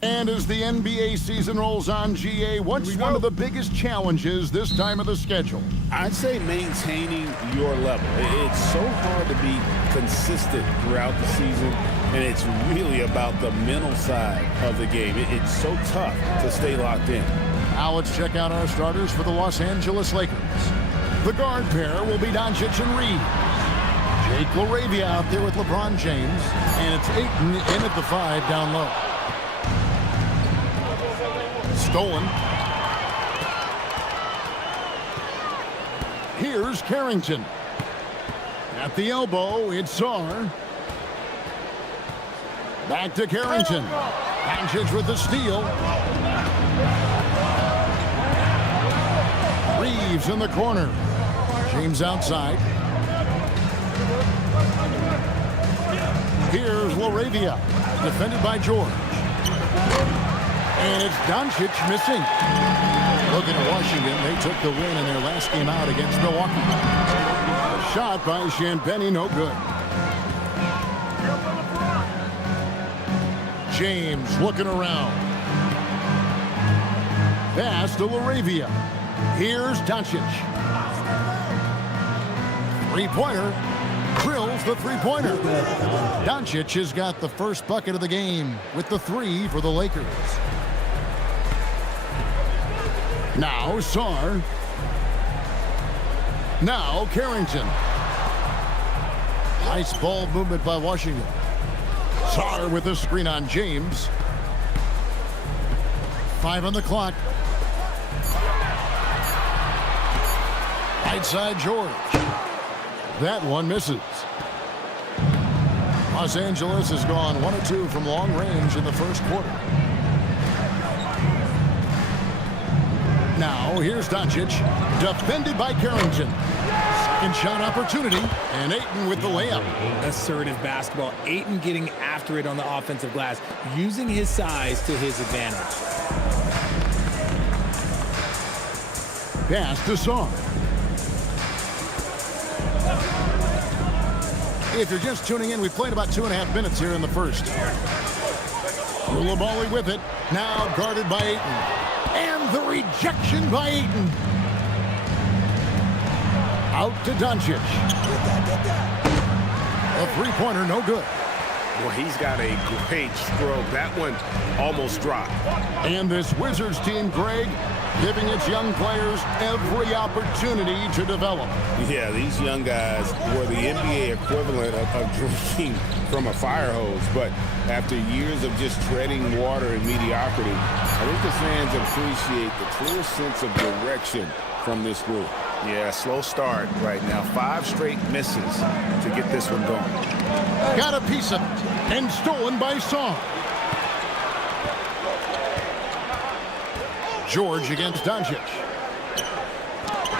And as the NBA season rolls on, GA, what's one of the biggest challenges this time of the schedule? I'd say maintaining your level. It's so hard to be consistent throughout the season, and it's really about the mental side of the game. It's so tough to stay locked in. Now let's check out our starters for the Los Angeles Lakers. The guard pair will be Doncic and Reed. Jake LaRavia out there with LeBron James, and it's Ayton in at the 5 down low. Stolen. Here's Carrington. At the elbow, it's Sarr. Back to Carrington. Doncic with the steal. Reeves in the corner. James outside. Here's LaRavia. Defended by George. And it's Doncic missing. Looking at Washington, they took the win in their last game out against Milwaukee. A shot by Champagnie, no good. James looking around. Pass to LaRavia. Here's Doncic. Three-pointer. Drills the three-pointer. Doncic has got the first bucket of the game with the 3 for the Lakers. Now Sarr. Now Carrington. Nice ball movement by Washington. Sarr with the screen on James. 5 on the clock. Right side George. That one misses. Los Angeles has gone 1 of 2 from long range in the first quarter. Now, here's Doncic, defended by Carrington. Second shot opportunity, and Ayton with the layup. Assertive basketball. Ayton getting after it on the offensive glass, using his size to his advantage. Pass to Sarr. If you're just tuning in, we played about 2.5 minutes here in the first. Koulibaly with it, now guarded by Ayton. And the rejection by Ayton. Out to Doncic. A three-pointer, no good. Well, he's got a great stroke. That one almost dropped. And this Wizards team, Greg, giving its young players every opportunity to develop. Yeah, these young guys were the NBA equivalent of drinking from a fire hose. But after years of just treading water and mediocrity, I think the fans appreciate the clear sense of direction from this group. Yeah, slow start right now. 5 straight misses to get this one going. Got a piece of it, and stolen by Sarr. George against Doncic.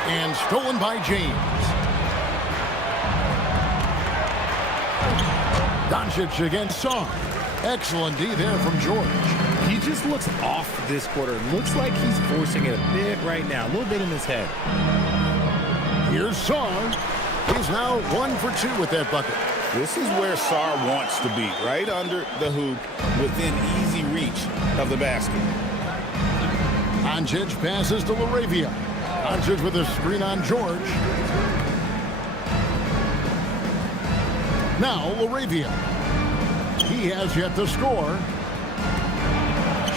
And stolen by James. Doncic against Sarr. Excellent D there from George. He just looks off this quarter. Looks like he's forcing it a bit right now. A little bit in his head. Here's Sarr. He's now 1 for 2 with that bucket. This is where Sarr wants to be, right under the hoop, within easy reach of the basket. Doncic passes to LaRavia. Doncic with a screen on George. Now LaRavia. He has yet to score.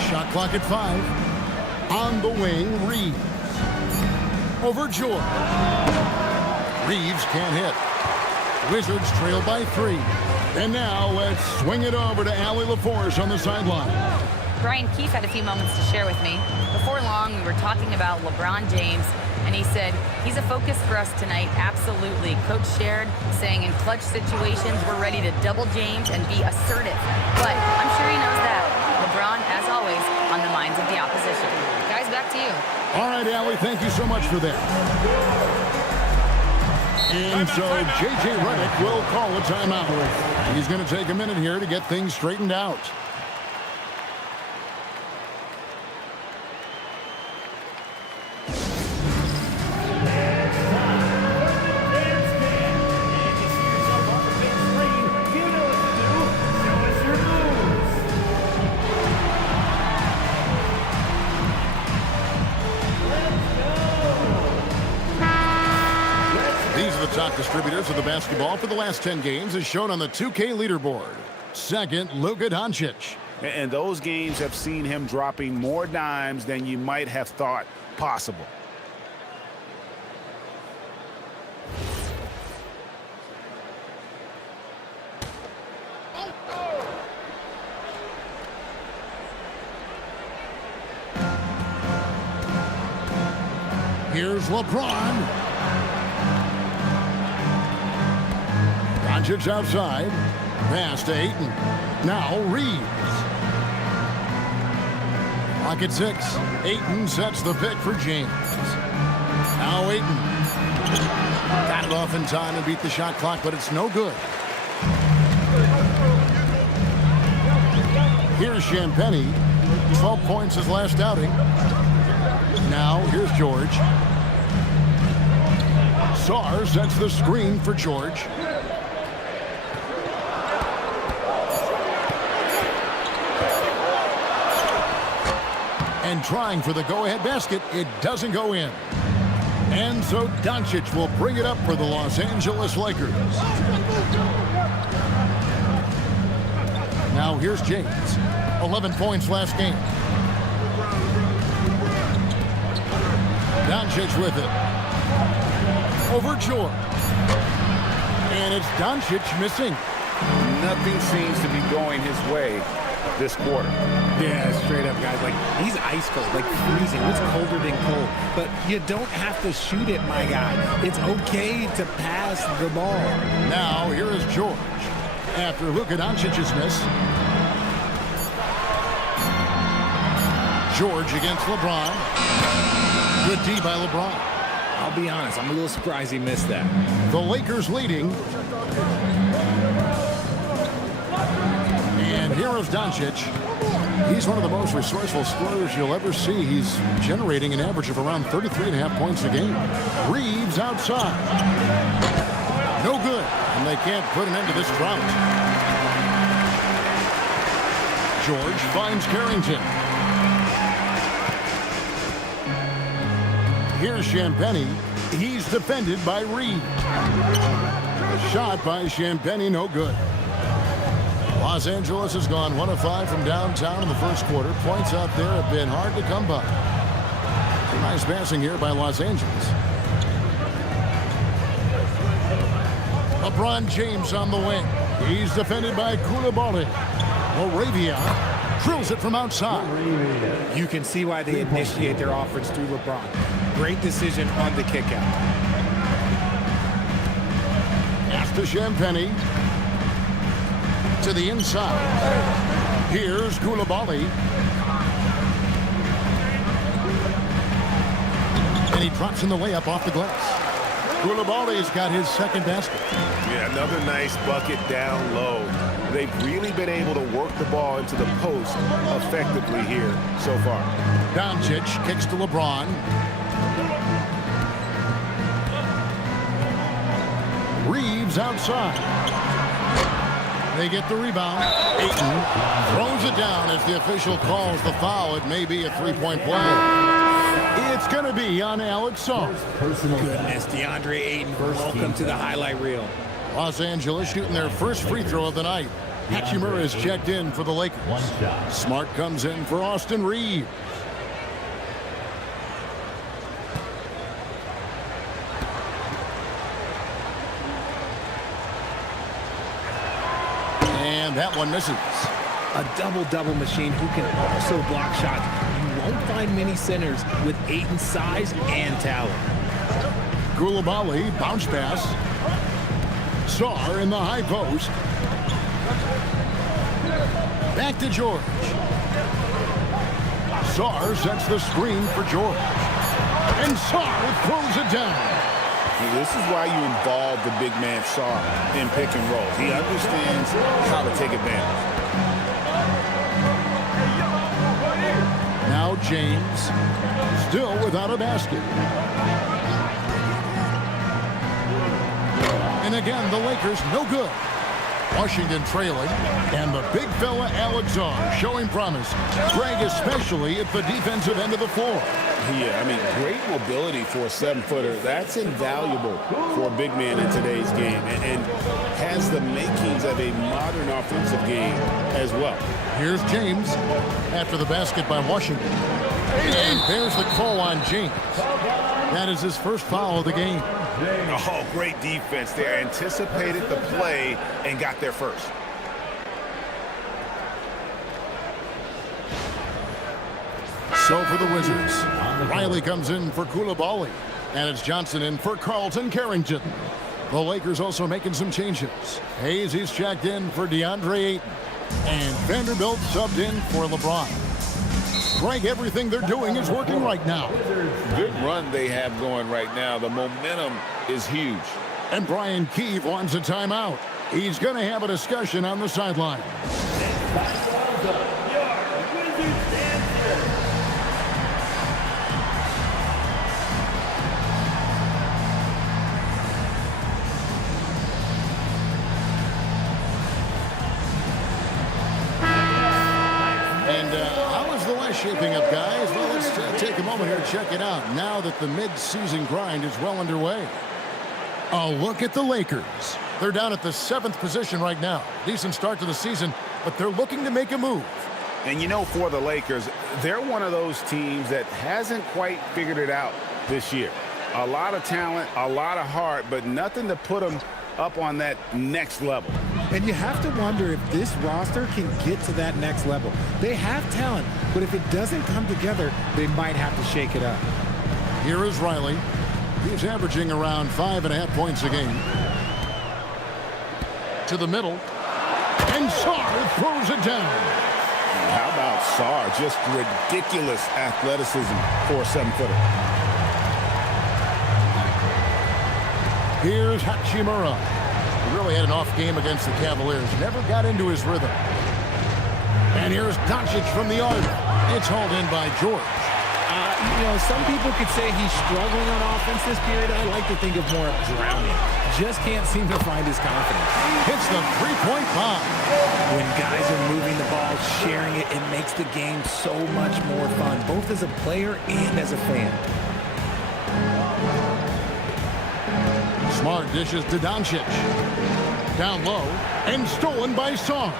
Shot clock at 5. On the wing, Reeves. Over George. Reeves can't hit. Wizards trail by 3. And now let's swing it over to Allie LaForce on the sideline. Brian Keefe had a few moments to share with me. Before long, we were talking about LeBron James, and he said, he's a focus for us tonight, absolutely. Coach shared, saying in clutch situations, we're ready to double James and be assertive. But I'm sure he knows that. LeBron, as always, on the minds of the opposition. Guys, back to you. All right, Allie, thank you so much for that. And so J.J. Redick will call a timeout. He's going to take a minute here to get things straightened out. These are the top distributors of the basketball for the last 10 games as shown on the 2K leaderboard. Second, Luka Doncic. And those games have seen him dropping more dimes than you might have thought possible. Here's LeBron. Doncic outside. Pass to Ayton. Now Reeves. Clock at 6. Ayton sets the pick for James. Now Ayton. Got it off in time and beat the shot clock, but it's no good. Here's Champagnie. 12 points his last outing. Now here's George. Sarr sets the screen for George. And trying for the go-ahead basket, it doesn't go in. And so Doncic will bring it up for the Los Angeles Lakers. Now here's James. 11 points last game. Doncic with it. Over George. And it's Doncic missing. Nothing seems to be going his way this quarter. Yeah, straight up, guys. Like, he's ice cold, like freezing. What's colder than cold? But you don't have to shoot it, my guy. It's okay to pass the ball. Now, here is George. After Luka Doncic's miss. George against LeBron. Good D by LeBron. I'll be honest, I'm a little surprised he missed that. The Lakers leading. And here is Doncic. He's one of the most resourceful scorers you'll ever see. He's generating an average of around 33.5 points a game. Reeves outside. No good. And they can't put an end to this drought. George finds Carrington. Here's Champagnie. He's defended by Reeves. A shot by Champagnie, no good. Los Angeles has gone 1 of 5 from downtown in the first quarter. Points out there have been hard to come by. Nice passing here by Los Angeles. LeBron James on the wing. He's defended by Koulibaly. Moravia drills it from outside. You can see why they initiate their offense through LeBron. Great decision on the kickout. Pass to Champagnie. To the inside. Here's Koulibaly. And he drops in the layup off the glass. Koulibaly's got his second basket. Yeah, another nice bucket down low. They've really been able to work the ball into the post effectively here so far. Doncic kicks to LeBron. Reeves outside. They get the rebound. Ayton throws it down as the official calls the foul. It may be a three-point play. It's going to be on Alex Sarr. Goodness, DeAndre Ayton, welcome to the highlight reel. Los Angeles shooting their first free throw of the night. Hachimura is checked in for the Lakers. Smart comes in for Austin Reeves. And that one misses. A double-double machine who can also block shots. You won't find many centers with Ayton's size and talent. Koulibaly, bounce pass. Sarr in the high post. Back to George. Sarr sets the screen for George. And Sarr throws it down. This is why you involve the big man Sarr in pick and roll. He understands how to take advantage. Now James, still without a basket. And again, the Lakers no good. Washington trailing, and the big fella Alex Sarr showing promise. Greg especially at the defensive end of the floor. Yeah, I mean, great mobility for a 7-footer. That's invaluable for a big man in today's game, and has the makings of a modern offensive game as well. Here's James after the basket by Washington. And there's the call on James. That is his first foul of the game. Oh, great defense there. Anticipated the play and got there first. So for the Wizards, Riley comes in for Koulibaly, and it's Johnson in for Carlton Carrington. The Lakers also making some changes. Hayes, he's checked in for DeAndre Ayton, and Vanderbilt subbed in for LeBron. Greg, everything they're doing is working right now. Good run they have going right now. The momentum is huge. And Brian Keefe wants a timeout. He's going to have a discussion on the sideline. Shaping up, guys. Well, let's take a moment here and check it out now that the mid-season grind is well underway. A look at the Lakers. They're down at the 7th position right now. Decent start to the season, but they're looking to make a move. And you know, for the Lakers, they're one of those teams that hasn't quite figured it out this year. A lot of talent, a lot of heart, but nothing to put them up on that next level. And you have to wonder if this roster can get to that next level. They have talent, but if it doesn't come together, they might have to shake it up. Here is Riley. He's averaging around 5.5 points a game. To the middle. And Sarr throws it down. How about Sarr? Just ridiculous athleticism for a 7-footer. Here's Hachimura. He really had an off game against the Cavaliers. Never got into his rhythm. And here's Doncic from the arc. It's hauled in by George. You know, some people could say he's struggling on offense this period. I like to think of more of drowning. Just can't seem to find his confidence. Hits the three-point bomb. When guys are moving the ball, sharing it, it makes the game so much more fun, both as a player and as a fan. Smart dishes to Doncic. Down low and stolen by Sarr.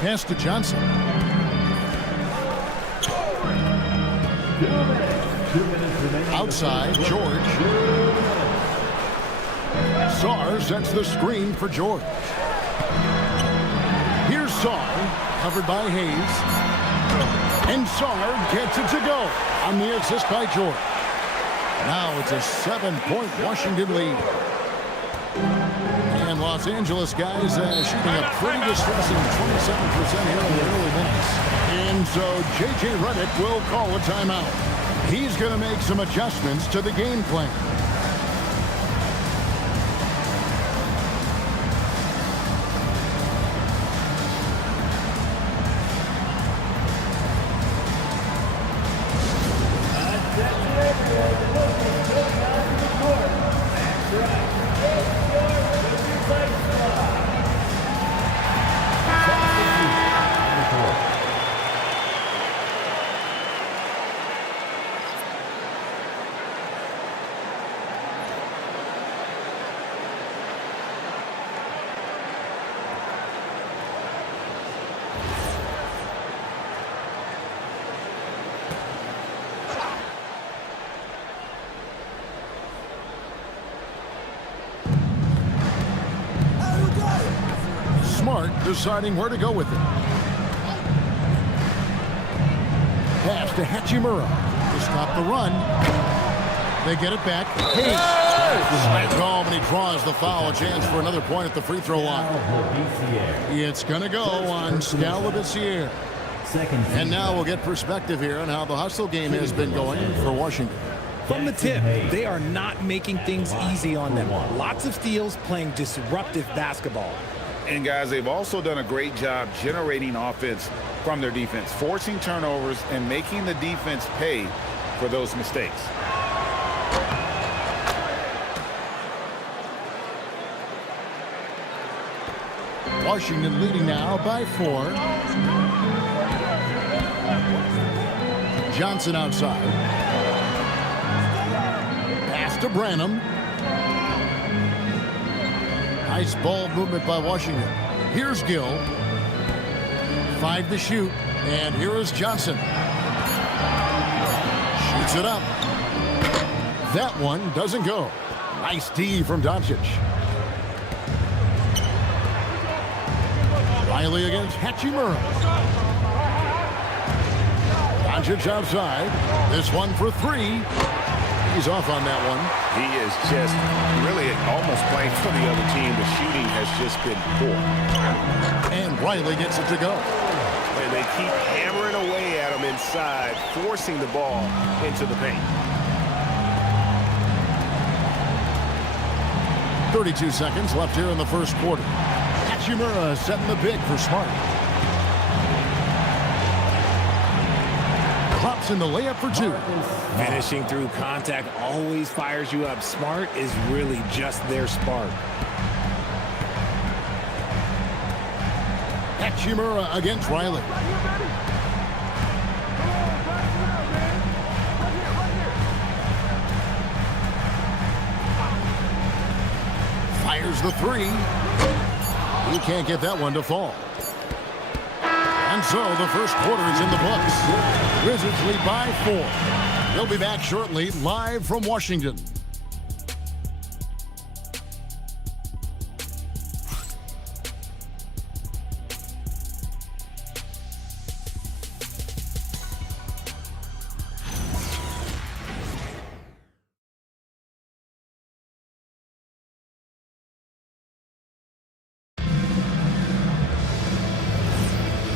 Pass to Johnson. Outside, George. Sarr sets the screen for George. Here's Sarr, covered by Hayes. And Sarr gets it to go on the assist by George. Now it's a 7-point Washington lead. And Los Angeles guys shooting a pretty distressing 27% here in the early minutes. And so J.J. Redick will call a timeout. He's going to make some adjustments to the game plan. Smart deciding where to go with it. Pass to Hachimura to stop the run. They get it back. Hayes home and he draws the foul. A chance for another point at the free throw line. It's going to go on Scalabissiere. And now we'll get perspective here on how the hustle game has been going for Washington. From the tip, they are not making things easy on them. Lots of steals, playing disruptive basketball. And guys, they've also done a great job generating offense from their defense, forcing turnovers and making the defense pay for those mistakes. Washington leading now by 4. Johnson outside. Pass to Branham. Nice ball movement by Washington. Here's Gill. 5 to shoot. And here is Johnson. Shoots it up. That one doesn't go. Nice D from Doncic. Riley against Hachimura. Doncic outside. This one for 3. He's off on that one. He is just really almost playing for the other team. The shooting has just been poor. And Riley gets it to go. And they keep hammering away at him inside, forcing the ball into the paint. 32 seconds left here in the first quarter. Hachimura setting the big for Smart. Drops in the layup for 2. Finishing through contact always fires you up. Smart is really just their spark. Hachimura against Riley. Fires the 3. He can't get that one to fall. And so the first quarter is in the books. Wizards lead by 4. They'll be back shortly, live from Washington.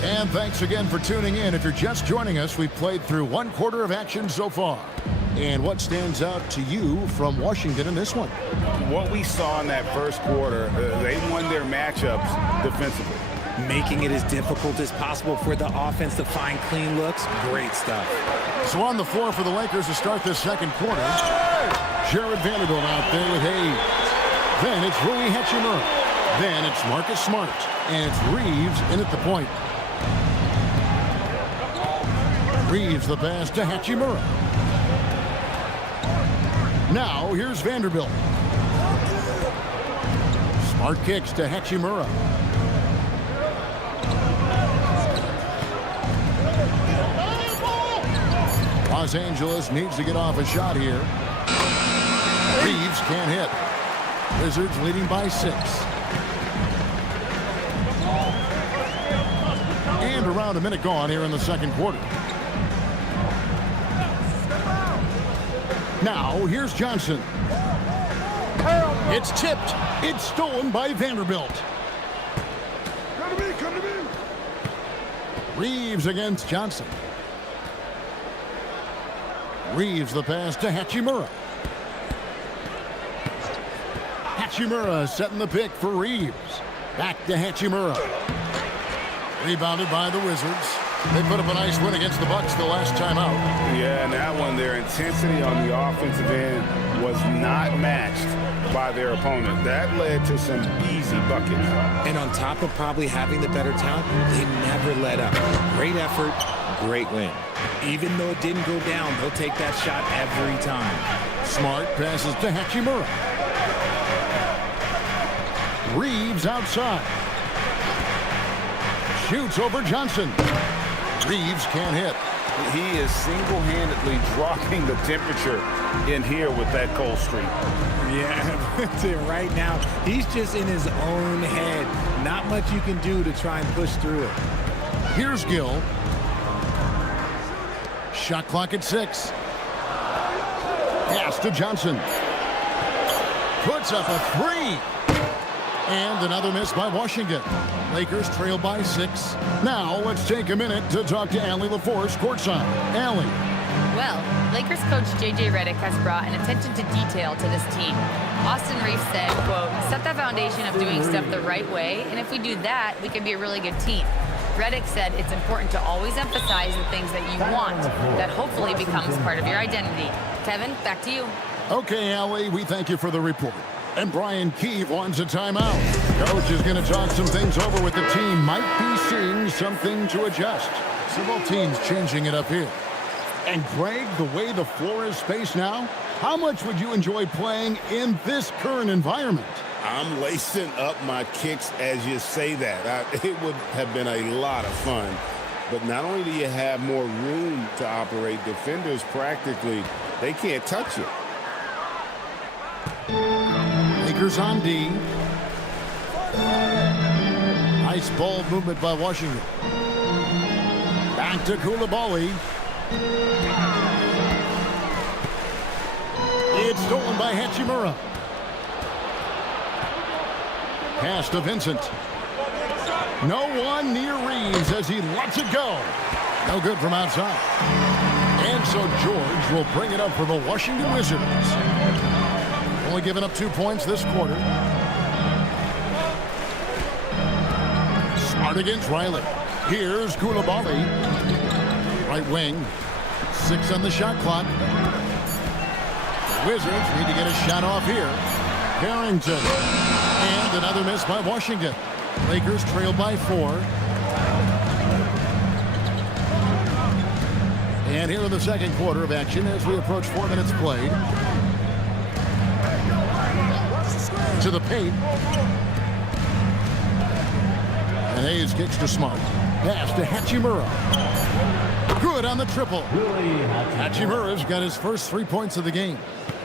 And thanks again for tuning in. If you're just joining us, we've played through 1 quarter of action so far. And what stands out to you from Washington in this one? What we saw in that first quarter, they won their matchups defensively. Making it as difficult as possible for the offense to find clean looks. Great stuff. So on the floor for the Lakers to start this second quarter. Jared Vanderbilt out there with Hayes. Then it's Rui Hachimura. Then it's Marcus Smart. And it's Reeves in at the point. Reeves the pass to Hachimura. Now here's Vanderbilt. Smart kicks to Hachimura. Los Angeles needs to get off a shot here. Reeves can't hit. Wizards leading by 6. And around a minute gone here in the second quarter. Now, here's Johnson. It's tipped. It's stolen by Vanderbilt. Come to me. Reeves against Johnson. Reeves the pass to Hachimura. Hachimura setting the pick for Reeves. Back to Hachimura. Rebounded by the Wizards. They put up a nice win against the Bucks the last time out. Yeah, and that one, their intensity on the offensive end was not matched by their opponent. That led to some easy buckets. And on top of probably having the better talent, they never let up. Great effort, great win. Even though it didn't go down, they'll take that shot every time. Smart passes to Hachimura. Reeves outside. Shoots over Johnson. Reeves can't hit. He is single-handedly dropping the temperature in here with that cold streak. Yeah, right now, he's just in his own head. Not much you can do to try and push through it. Here's Gill. Shot clock at 6. Pass to Johnson. Puts up a 3. And another miss by Washington. Lakers trail by 6. Now let's take a minute to talk to Allie LaForce courtside. Allie. Well, Lakers coach J.J. Redick has brought an attention to detail to this team. Austin Reeves said, quote, set the foundation of doing stuff the right way, and if we do that, we can be a really good team. Redick said it's important to always emphasize the things that you want. That hopefully becomes part of your identity. Kevin, back to you. Okay, Allie, we thank you for the report. And Brian Keefe wants a timeout. Coach is going to talk some things over with the team. Might be seeing something to adjust. So both teams changing it up here. And Greg, the way the floor is spaced now, how much would you enjoy playing in this current environment? I'm lacing up my kicks as you say that. It would have been a lot of fun. But not only do you have more room to operate, defenders practically, they can't touch it. Lakers on D. Nice ball movement by Washington. Back to Koulibaly. It's stolen by Hachimura. Pass to Vincent. No one near Reeves as he lets it go. No good from outside. And so George will bring it up for the Washington Wizards. Only giving up 2 points this quarter. Smart against Riley. Here's Koulibaly. Right wing. 6 on the shot clock. The Wizards need to get a shot off here. Carrington. And another miss by Washington. Lakers trail by 4. And here in the second quarter of action as we approach 4 minutes played. To the paint. And Hayes kicks to Smart. Pass to Hachimura. Good on the triple. Hachimura's got his first 3 points of the game.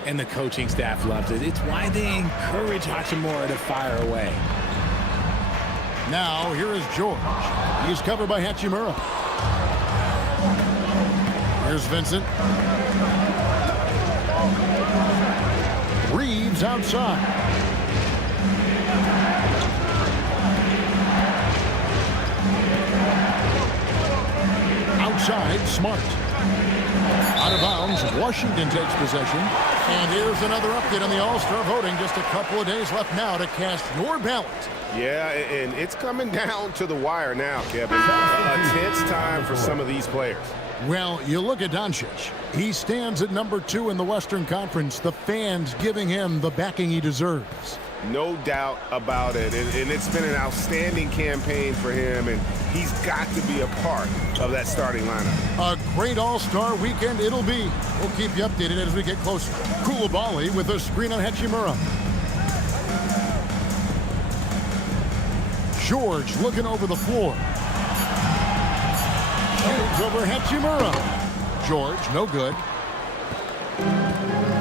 And the coaching staff loves it. It's why they encourage Hachimura to fire away. Now, here is George. He's covered by Hachimura. Here's Vincent. Reeves outside. Outside, Smart. Out of bounds, Washington takes possession. And here's another update on the All-Star voting. Just a couple of days left now to cast your ballot. Yeah, and it's coming down to the wire now, Kevin. A tense time for some of these players. Well, you look at Doncic. He stands at number 2 in the Western Conference. The fans giving him the backing he deserves. No doubt about it. And it's been an outstanding campaign for him, and he's got to be a part of that starting lineup. A great All-Star weekend it'll be. We'll keep you updated as we get closer. Koulibaly with a screen on Hachimura. George looking over the floor. Shoots over Hachimura. George, no good.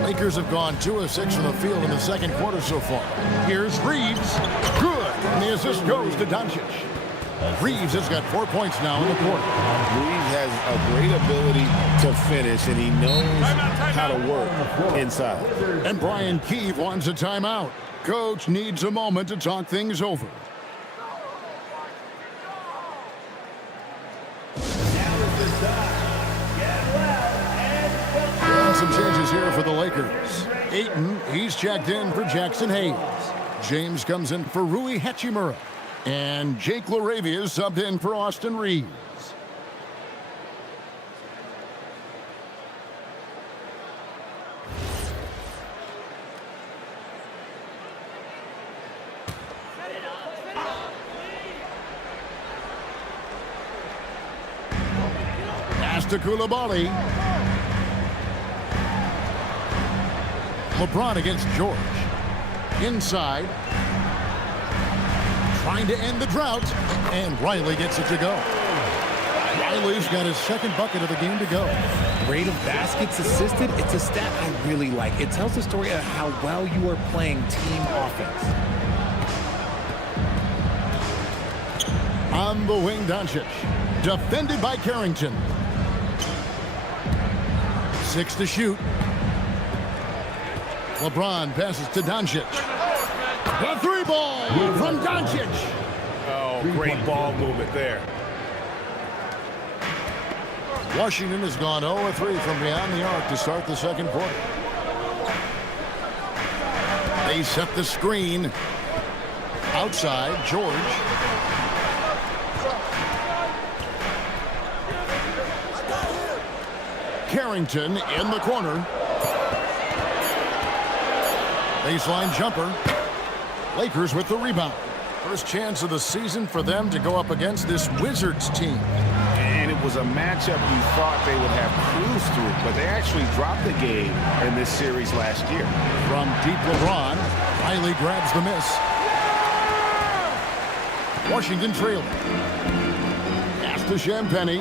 Lakers have gone 2 of 6 from the field in the second quarter so far. Here's Reeves. Good. And the assist goes to Doncic. Reeves has got 4 points now in the quarter. Reeves has a great ability to finish, and he knows how to work inside. And Brian Keefe wants a timeout. Coach needs a moment to talk things over. And some changes here for the Lakers. Ayton, he's checked in for Jackson Hayes. James comes in for Rui Hachimura. And Jake LaRavia is subbed in for Austin Reeves. Pass to Koulibaly. LeBron against George. Inside. Trying to end the drought. And Riley gets it to go. Riley's got his second bucket of the game to go. Rate of baskets assisted, it's a stat I really like. It tells the story of how well you are playing team offense. On the wing, Doncic. Defended by Carrington. 6 to shoot. LeBron passes to Doncic. The 3-ball from Doncic. Oh, great ball movement there. Washington has gone 0-3 from beyond the arc to start the second quarter. They set the screen. Outside, George. Carrington in the corner. Baseline jumper. Lakers with the rebound. First chance of the season for them to go up against this Wizards team. And it was a matchup you thought they would have cruised through, but they actually dropped the game in this series last year. From deep LeBron, Riley grabs the miss. Washington trailing. Pass to Champagny.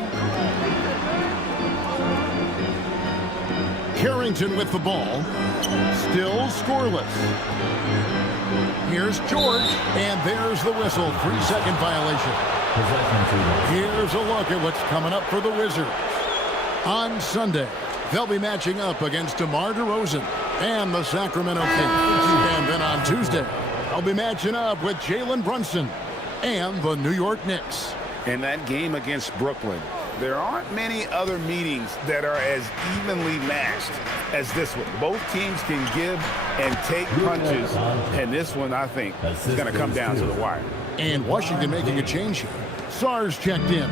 Carrington with the ball. Still scoreless. Here's George, and there's the whistle. 3-second violation. Here's a look at what's coming up for the Wizards. On Sunday, they'll be matching up against DeMar DeRozan and the Sacramento Kings. And then on Tuesday, they'll be matching up with Jalen Brunson and the New York Knicks. In that game against Brooklyn, there aren't many other meetings that are as evenly matched as this one. Both teams can give and take punches, and this one, I think, is going to come down to the wire. And Washington making a change here. Sars checked in.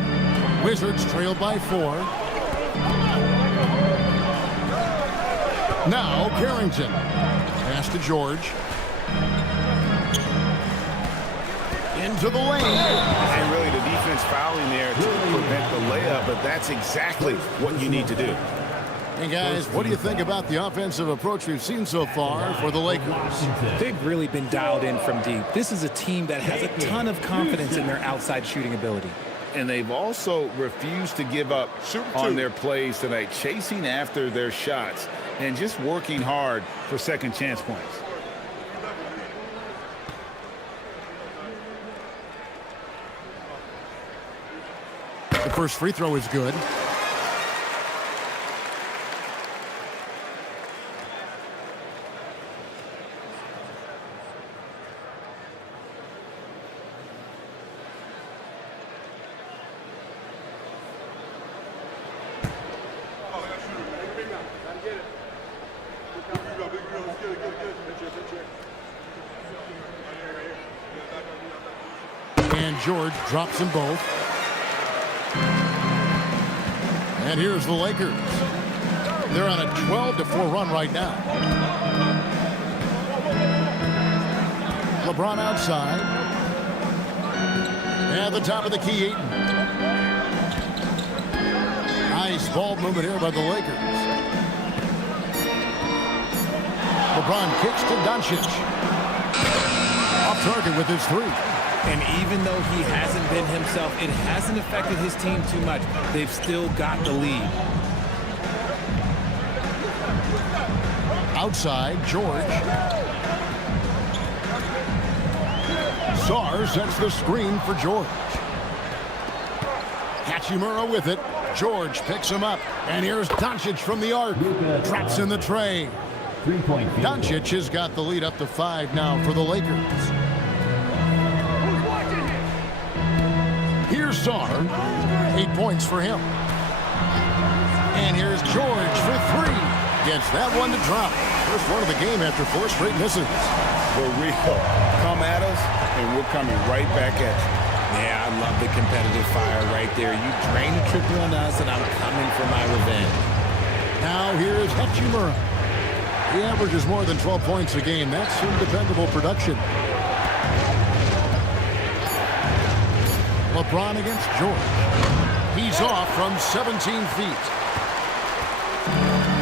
Wizards trailed by 4. Now Carrington. Pass to George. Into the lane. And really the defense fouling there to prevent the layup, but that's exactly what you need to do. Hey guys, what do you think about the offensive approach we've seen so far for the Lakers? They've really been dialed in from deep. This is a team that has a ton of confidence in their outside shooting ability. And they've also refused to give up on their plays tonight, chasing after their shots and just working hard for second chance points. The first free throw is good. And George drops them both. And here's the Lakers. They're on a 12-4 run right now. LeBron outside. At the top of the key, Ayton. Nice ball movement here by the Lakers. LeBron kicks to Doncic. Off target with his 3. And even though he hasn't been himself, it hasn't affected his team too much. They've still got the lead. Outside, George. Sarr sets the screen for George. Hachimura with it. George picks him up. And here's Doncic from the arc. Drops in the tray. Doncic has got the lead up to 5 now for the Lakers. Here's Sarr. 8 points for him. And here's George for 3. Gets that one to drop. First one of the game after 4 straight misses. For real. Come at us, and we're coming right back at you. Yeah, I love the competitive fire right there. You drain a triple on us, and I'm coming for my revenge. Now here's Hachimura. He averages more than 12 points a game. That's some dependable production. LeBron against George. He's off from 17 feet.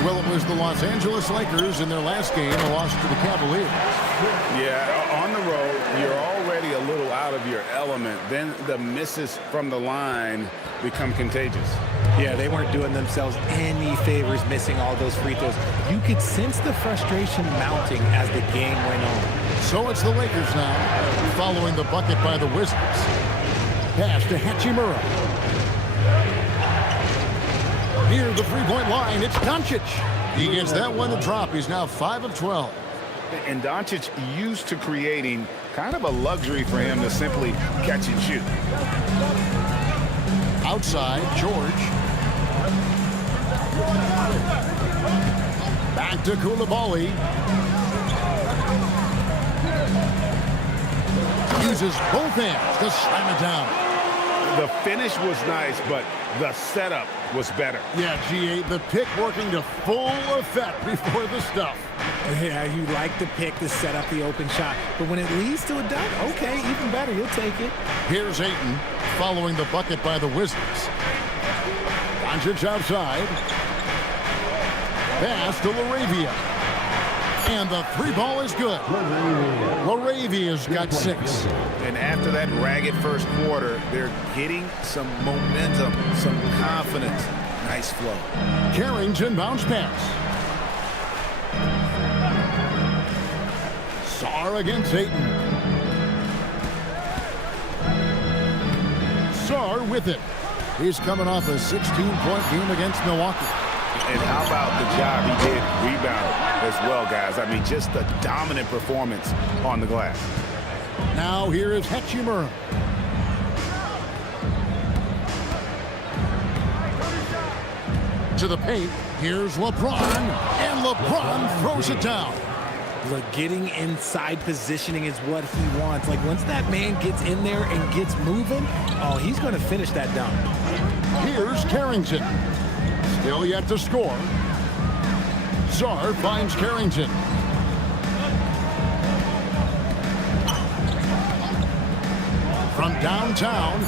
Well, it was the Los Angeles Lakers in their last game, a loss to the Cavaliers. Yeah, on the road, you're already a little out of your element. Then the misses from the line become contagious. Yeah, they weren't doing themselves any favors missing all those free throws. You could sense the frustration mounting as the game went on. So it's the Lakers now, following the bucket by the Wizards. Pass to Hachimura. Near the three-point line, it's Doncic. He gets that one to drop. He's now 5 of 12. And Doncic used to creating kind of a luxury for him to simply catch and shoot. Outside, George. Back to Koulibaly. Uses both hands to slam it down. The finish was nice, but the setup was better. Yeah, G8, the pick working to full effect before the stuff. Yeah, you like the pick to set up the open shot, but when it leads to a dunk, okay, even better, you'll take it. Here's Ayton following the bucket by the Wizards. Doncic outside. Pass to LaRavia. And the three ball is good. LaRavia's got 6. And after that ragged first quarter, they're getting some momentum, some confidence. Nice flow. Carrington bounce pass. Sarr against Ayton. Sarr with it. He's coming off a 16-point game against Milwaukee. And how about the job he did rebound as well, guys? I mean, just a dominant performance on the glass. Now here is Hachimura. To the paint. Here's LeBron. And LeBron throws it down. Look, getting inside positioning is what he wants. Like, once that man gets in there and gets moving, oh, he's going to finish that dunk. Here's Carrington. Still yet to score. Sarr finds Carrington. From downtown.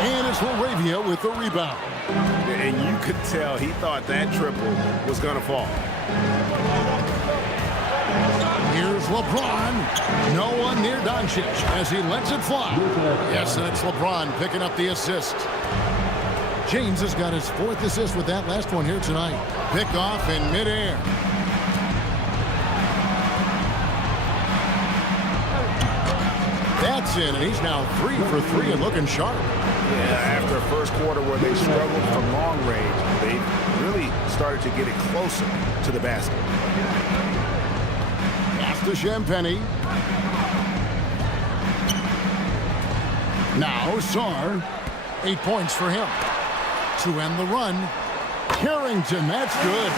And it's LaRavia with the rebound. And you could tell he thought that triple was going to fall. Here's LeBron. No one near Doncic as he lets it fly. Yes, and it's LeBron picking up the assist. James has got his 4th assist with that last one here tonight. Pick off in midair. That's in, and he's now 3 for 3 and looking sharp. Yeah, after a first quarter where they struggled from long range, they really started to get it closer to the basket. Pass to Champagny. Now Sarr. 8 points for him. To end the run. Carrington, that's good.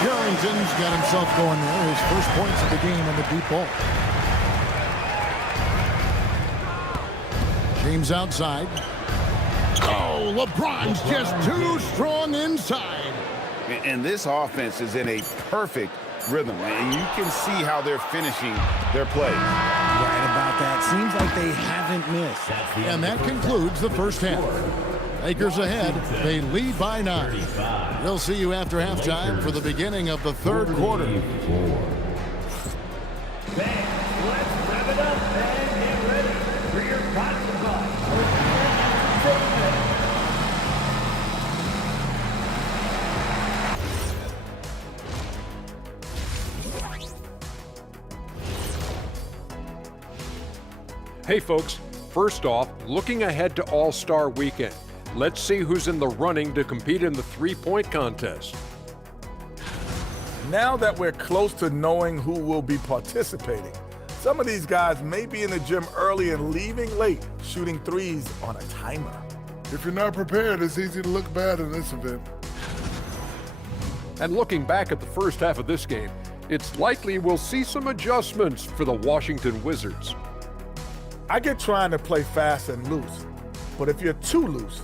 Carrington's got himself going there. His first points of the game on the deep ball. James outside. Oh, LeBron's just too strong inside. And this offense is in a perfect rhythm, and you can see how they're finishing their play. Right about that. Seems like they haven't missed. And that concludes the first half. Lakers ahead. They lead by 9. We'll see you after halftime for the beginning of the third quarter. Let's wrap it up and get ready for your bottom line. Hey folks, first off, looking ahead to All-Star Weekend. Let's see who's in the running to compete in the three-point contest. Now that we're close to knowing who will be participating, some of these guys may be in the gym early and leaving late, shooting threes on a timer. If you're not prepared, it's easy to look bad in this event. And looking back at the first half of this game, it's likely we'll see some adjustments for the Washington Wizards. I get trying to play fast and loose, but if you're too loose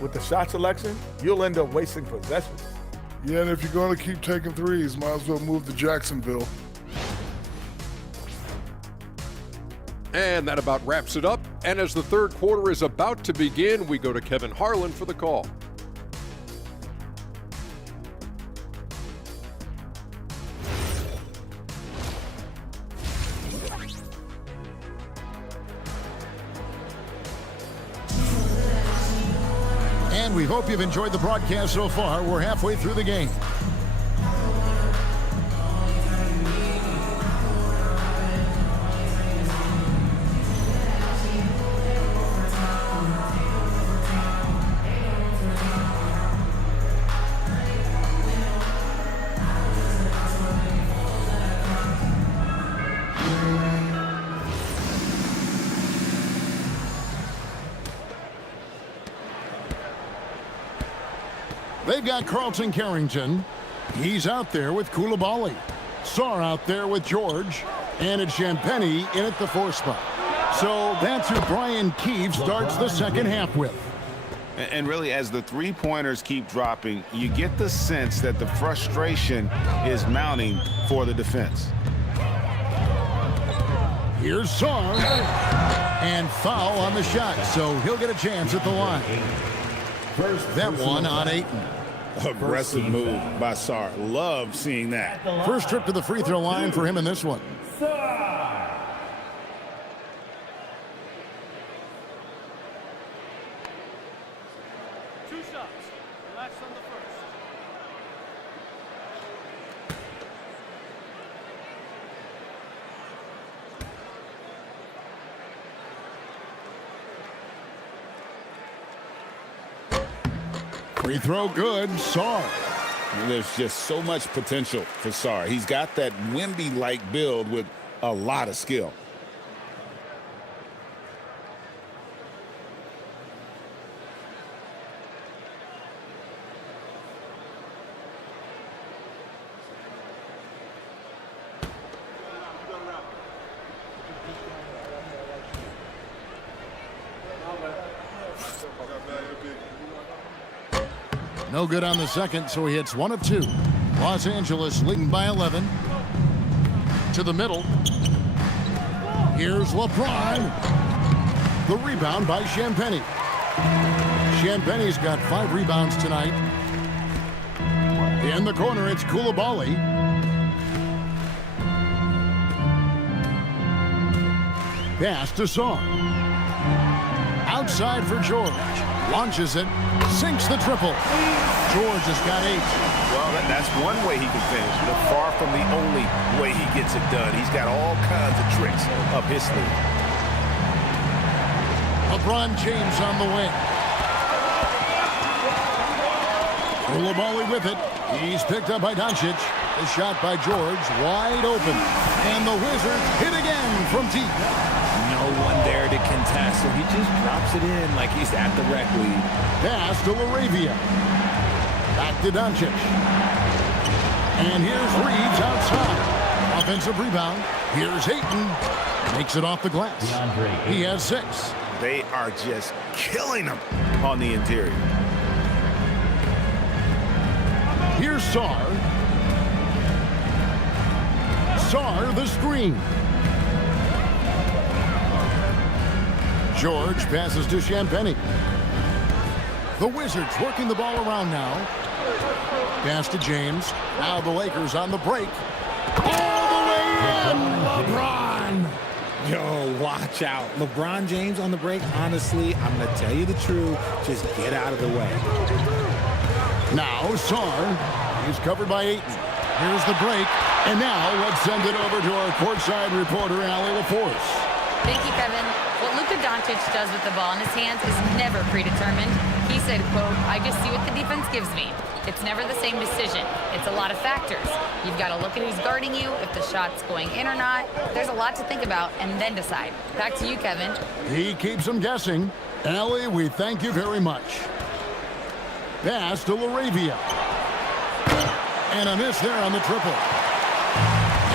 with the shot selection, you'll end up wasting possessions. Yeah, and if you're going to keep taking threes, might as well move to Jacksonville. And that about wraps it up. And as the third quarter is about to begin, we go to Kevin Harlan for the call. And we hope you've enjoyed the broadcast so far. We're halfway through the game. They've got Carlton Carrington. He's out there with Koulibaly. Sarr out there with George. And it's Champagny in at the 4 spot. So that's who Brian Keefe starts the second half with. And really, as the three-pointers keep dropping, you get the sense that the frustration is mounting for the defense. Here's Sarr. And foul on the shot, so he'll get a chance at the line. That one on Ayton. Aggressive move by Sar. Love seeing that. First trip to the free throw line for him in this one. Two shots. Relax on the first. Free throw good. Sar. There's just so much potential for Sar. He's got that Wemby-like build with a lot of skill. No good on the second, so he hits 1 of 2. Los Angeles leading by 11. To the middle. Here's LeBron. The rebound by Champagnie. Champagnie's got 5 rebounds tonight. In the corner, it's Koulibaly. Pass to Sar. Outside for George. Launches it. Sinks the triple. George has got 8. Well, that's one way he can finish, but far from the only way he gets it done. He's got all kinds of tricks up his sleeve. LeBron James on the wing. Koulibaly with it. He's picked up by Doncic. The shot by George, wide open. And the Wizards hit again from deep. No one there to contest, so he just drops it in like he's at the rec league. Pass to LaRavia. Back to Doncic. And here's Reeves outside. Offensive rebound. Here's Ayton. Makes it off the glass. He has 6. They are just killing him on the interior. Here's Sar. Sar the screen. George passes to Champagnie. The Wizards working the ball around now. Pass to James. Now the Lakers on the break. All the way in! LeBron! Yo, watch out. LeBron James on the break, honestly, I'm going to tell you the truth. Just get out of the way. Now Sar. He's covered by Ayton. Here's the break. And now let's send it over to our courtside reporter, Allie LaForce. Thank you, Kevin. What Luka Doncic does with the ball in his hands is never predetermined. He said, quote, "I just see what the defense gives me. It's never the same decision. It's a lot of factors. You've got to look at who's guarding you, if the shot's going in or not. There's a lot to think about and then decide." Back to you, Kevin. He keeps them guessing. Allie, we thank you very much. Pass to LaRavia. And a miss there on the triple.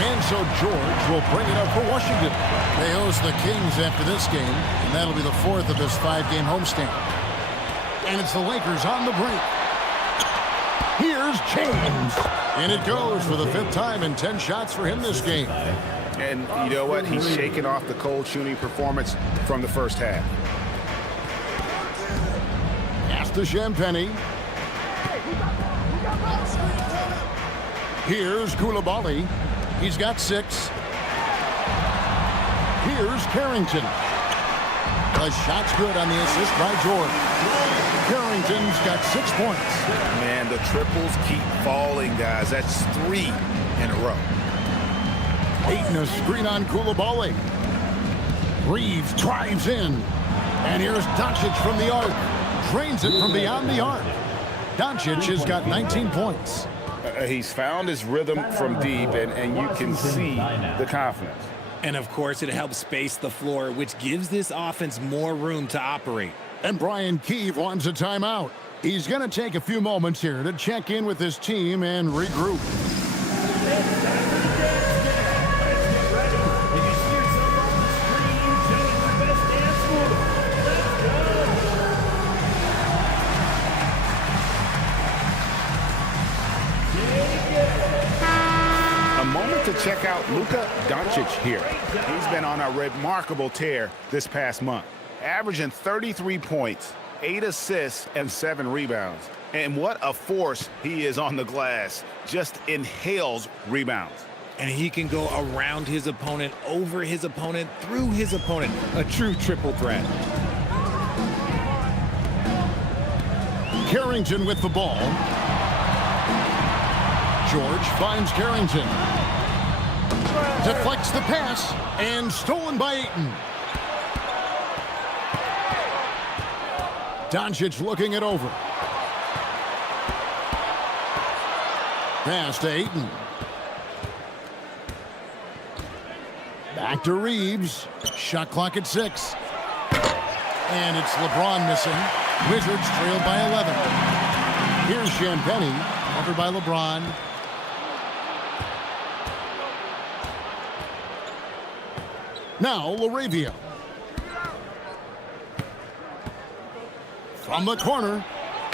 And so George will bring it up for Washington. They host the Kings after this game, and that'll be the 4th of this 5-game homestand. And it's the Lakers on the break. Here's James. And it goes for the 5th time in 10 shots for him this game. And you know what? He's shaking off the cold shooting performance from the first half. Pass to Champagnie. Here's Koulibaly. He's got 6. Here's Carrington. The shot's good on the assist by George. Carrington's got 6 points. Man, the triples keep falling, guys. That's 3 in a row. Ayton a screen on Koulibaly. Reeves drives in. And here's Doncic from the arc. Drains it from beyond the arc. Doncic has got 19 points. He's found his rhythm from deep, and you can see the confidence. And, of course, it helps space the floor, which gives this offense more room to operate. And Brian Keefe wants a timeout. He's going to take a few moments here to check in with his team and regroup. A moment to check out Luka Doncic here. He's been on a remarkable tear this past month, averaging 33 points, 8 assists and 7 rebounds. And what a force he is on the glass. Just inhales rebounds. And he can go around his opponent, over his opponent, through his opponent. A true triple threat. Carrington with the ball. George finds Carrington. Deflects the pass and stolen by Ayton. Doncic looking it over. Pass to Ayton. Back to Reeves. Shot clock at 6. And it's LeBron missing. Wizards trailed by 11. Here's Champagnie, covered by LeBron. Now LaRavia. From the corner.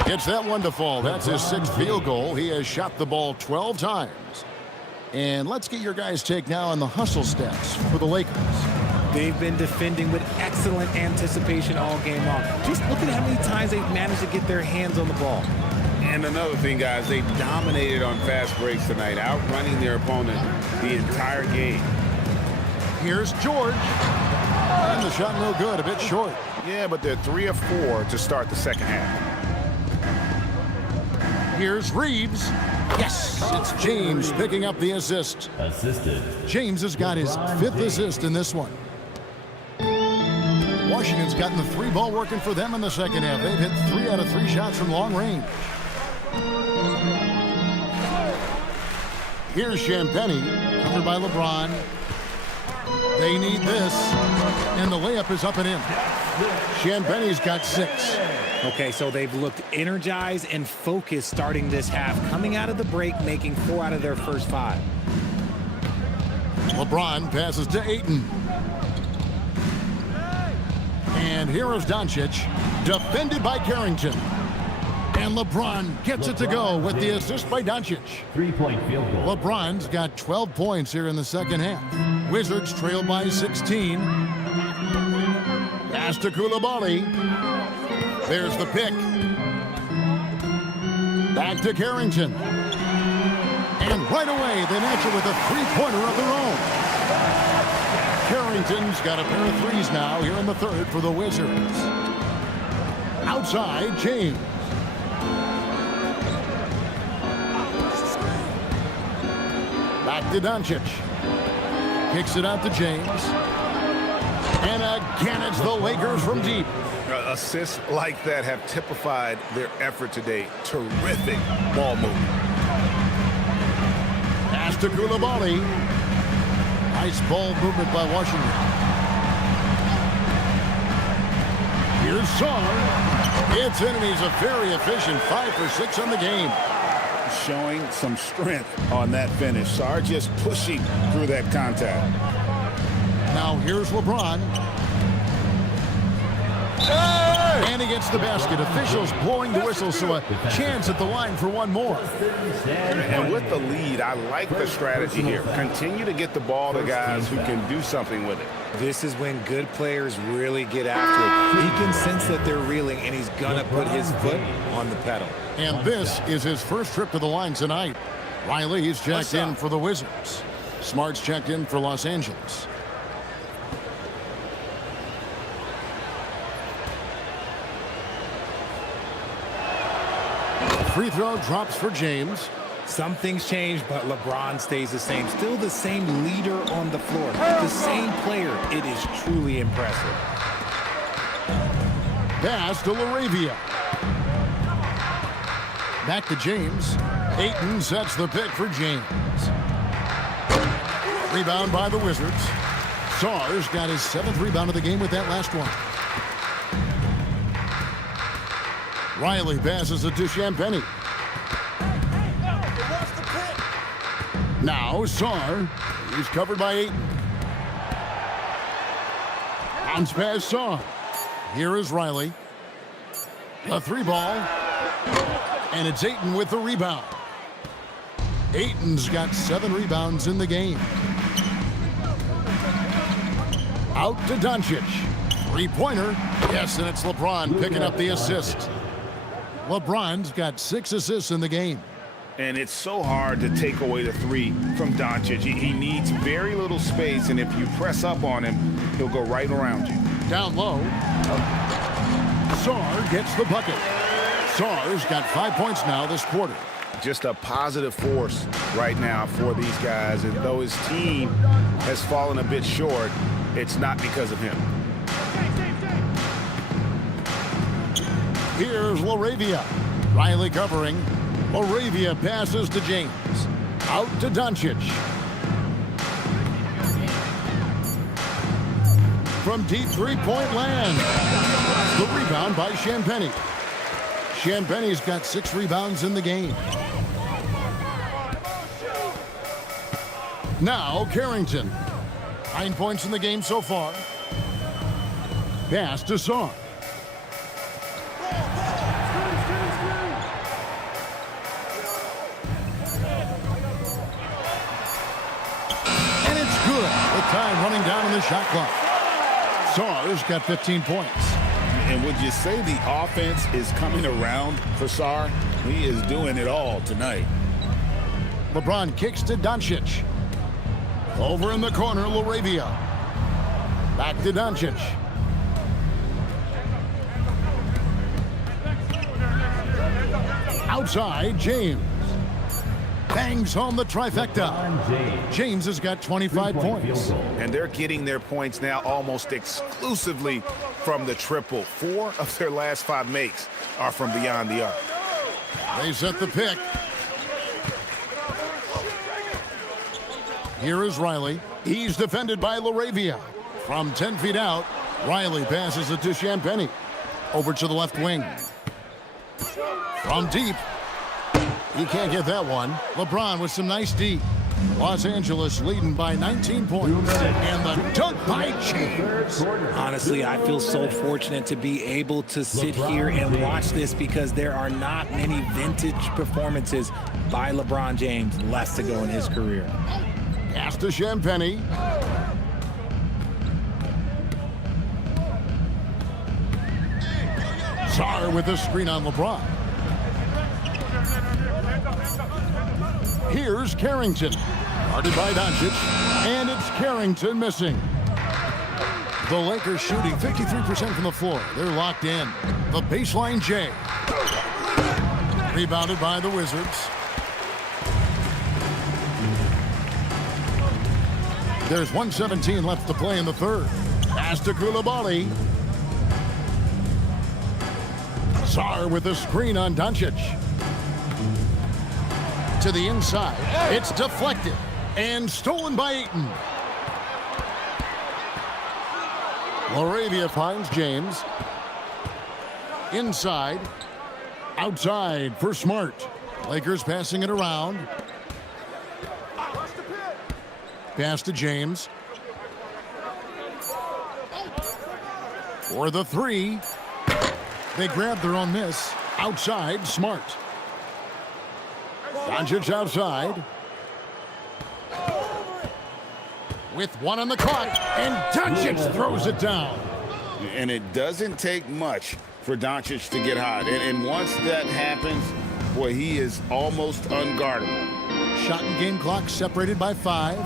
Gets that one to fall. That's his 6th field goal. He has shot the ball 12 times. And let's get your guys' take now on the hustle stats for the Lakers. They've been defending with excellent anticipation all game long. Just look at how many times they've managed to get their hands on the ball. And another thing, guys, they dominated on fast breaks tonight, outrunning their opponent the entire game. Here's George. And the shot no good, a bit short. Yeah, but they're 3 of 4 to start the second half. Here's Reeves. Yes, it's James picking up the assist. Assisted. James has got his 5th assist in this one. Washington's gotten the 3-ball working for them in the second half. They've hit 3 out of 3 shots from long range. Here's Champagnie, covered by LeBron. They need this, and the layup is up and in. Champagnie's got 6. Okay, so they've looked energized and focused starting this half, coming out of the break, making 4 out of their first 5. LeBron passes to Ayton. And here is Doncic, defended by Carrington. And LeBron gets it to go with the assist by Doncic. 3-point field goal. LeBron's got 12 points here in the second half. Wizards trail by 16. Pass to Coulibaly. There's the pick. Back to Carrington. And right away, they answer with a 3-pointer of their own. Carrington's got a pair of 3s now here in the 3rd for the Wizards. Outside, James. Back to Doncic. Kicks it out to James. And again, it's the Lakers from deep. Assists like that have typified their effort today. Terrific ball movement. Pass to Coulibaly. Nice ball movement by Washington. Here's Sarr. It's in, and he's a very efficient 5 for 6 on the game. Showing some strength on that finish. Sarr just pushing through that contact. Now here's LeBron. And he gets the basket. Officials blowing the whistle, so a chance at the line for one more. And with the lead, I like the strategy here. Continue to get the ball to guys who can do something with it. This is when good players really get after it. He can sense that they're reeling, and he's going to put his foot on the pedal. And this is his first trip to the line tonight. Riley's checked in for the Wizards. Smart's checked in for Los Angeles. Free throw drops for James. Some things change, but LeBron stays the same. Still the same leader on the floor. The same player. It is truly impressive. Pass to LaRavia. Back to James. Ayton sets the pick for James. Rebound by the Wizards. Sarr's got his 7th rebound of the game with that last one. Riley passes it to Champagnie. Now Sarr. He's covered by Ayton. Bounce pass Sarr. Here is Riley. A 3-ball. And it's Ayton with the rebound. Ayton's got 7 rebounds in the game. Out to Doncic. Three-pointer. Yes, and it's LeBron picking up the assist. LeBron's got 6 assists in the game. And it's so hard to take away the three from Doncic. He needs very little space, and if you press up on him, he'll go right around you. Down low. Sarr gets the bucket. Sarr's got 5 points now this quarter. Just a positive force right now for these guys, and though his team has fallen a bit short, it's not because of him. Here's LaRavia. Riley covering. LaRavia passes to James. Out to Doncic. From deep three-point land. The rebound by Champagnie. Champagnie's got 6 rebounds in the game. Now Carrington. 9 points in the game so far. Pass to Sarr. And it's good. The time running down on the shot clock. Sarr's got 15 points. And would you say the offense is coming around for Sarr? He is doing it all tonight. LeBron kicks to Doncic. Over in the corner, LaRavia. Back to Doncic. Outside, James. Bangs home the trifecta. James has got 25 points. And they're getting their points now almost exclusively from the triple. 4 of their last 5 makes are from beyond the arc. They set the pick. Here is Riley. He's defended by LaRavia. From 10 feet out, Riley passes it to Champagnie. Over to the left wing. From deep. He can't get that one. LeBron with some nice D. Los Angeles leading by 19 points. And the dunk by James. Honestly, I feel so fortunate to be able to sit here and watch this because there are not many vintage performances by LeBron James left to go in his career. Pass to Champagnie. Sarr with the screen on LeBron. Here's Carrington. Guarded by Doncic. And it's Carrington missing. The Lakers shooting 53% from the floor. They're locked in. The baseline J. Rebounded by the Wizards. There's 1:17 left to play in the third. Pass to Koulibaly. Sarr with the screen on Doncic. To the inside. It's deflected and stolen by Ayton. LaRavia finds James. Inside. Outside for Smart. Lakers passing it around. Pass to James. For the three. They grab their own miss. Outside, Smart. Doncic outside. With one on the clock, and Doncic throws it down. And it doesn't take much for Doncic to get hot. And once that happens, boy, he is almost unguardable. Shot and game clock separated by 5.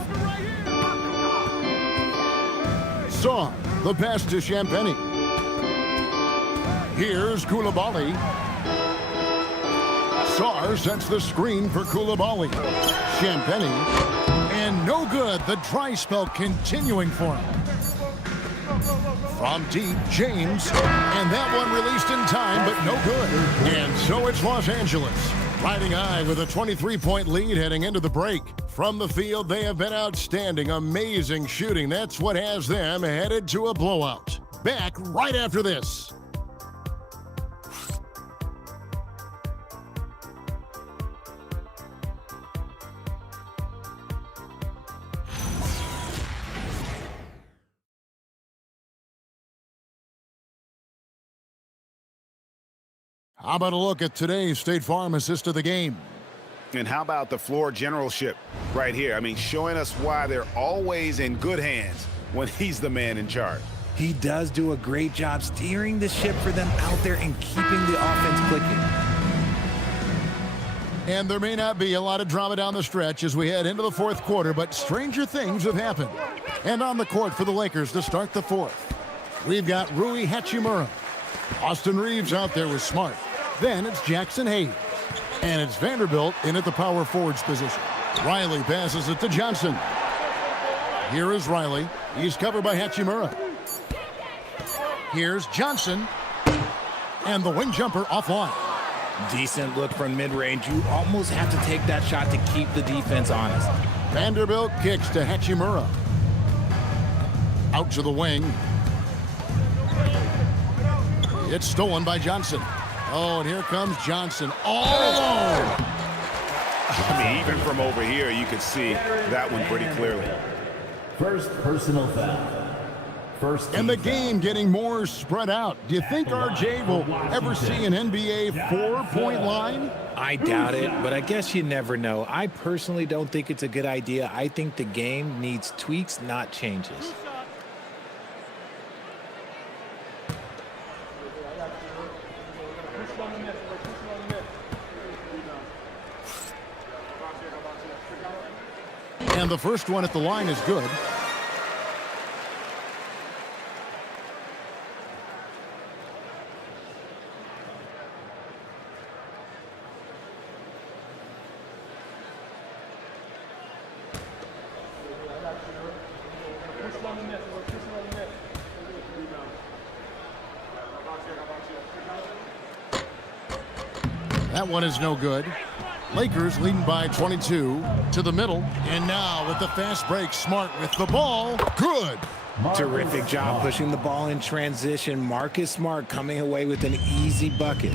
Sarr, the pass to Champagnie. Here's Koulibaly. Sarr sets the screen for Koulibaly. Champagnie. And no good. The dry spell continuing for him. From deep, James. And that one released in time, but no good. And so it's Los Angeles. Riding high with a 23-point lead heading into the break. From the field, they have been outstanding. Amazing shooting. That's what has them headed to a blowout. Back right after this. How about a look at today's State Farm assist of the game? And how about the floor generalship right here? I mean, showing us why they're always in good hands when he's the man in charge. He does do a great job steering the ship for them out there and keeping the offense clicking. And there may not be a lot of drama down the stretch as we head into the fourth quarter, but stranger things have happened. And on the court for the Lakers to start the fourth, we've got Rui Hachimura. Austin Reeves out there with Smart. Then it's Jackson Hayes. And it's Vanderbilt in at the power forwards position. Riley passes it to Johnson. Here is Riley. He's covered by Hachimura. Here's Johnson. And the wing jumper offline. Decent look from mid-range. You almost have to take that shot to keep the defense honest. Vanderbilt kicks to Hachimura. Out to the wing. It's stolen by Johnson. Oh, and here comes Johnson all alone. I mean, even from over here, you could see that one pretty clearly. First personal foul. And the game getting more spread out. Do you think RJ will ever see an NBA 4-point line? I doubt it, but I guess you never know. I personally don't think it's a good idea. I think the game needs tweaks, not changes. And the first one at the line is good. That one is no good. Lakers leading by 22 to the middle. And now with the fast break, Smart with the ball. Good. Terrific job pushing the ball in transition. Marcus Smart coming away with an easy bucket.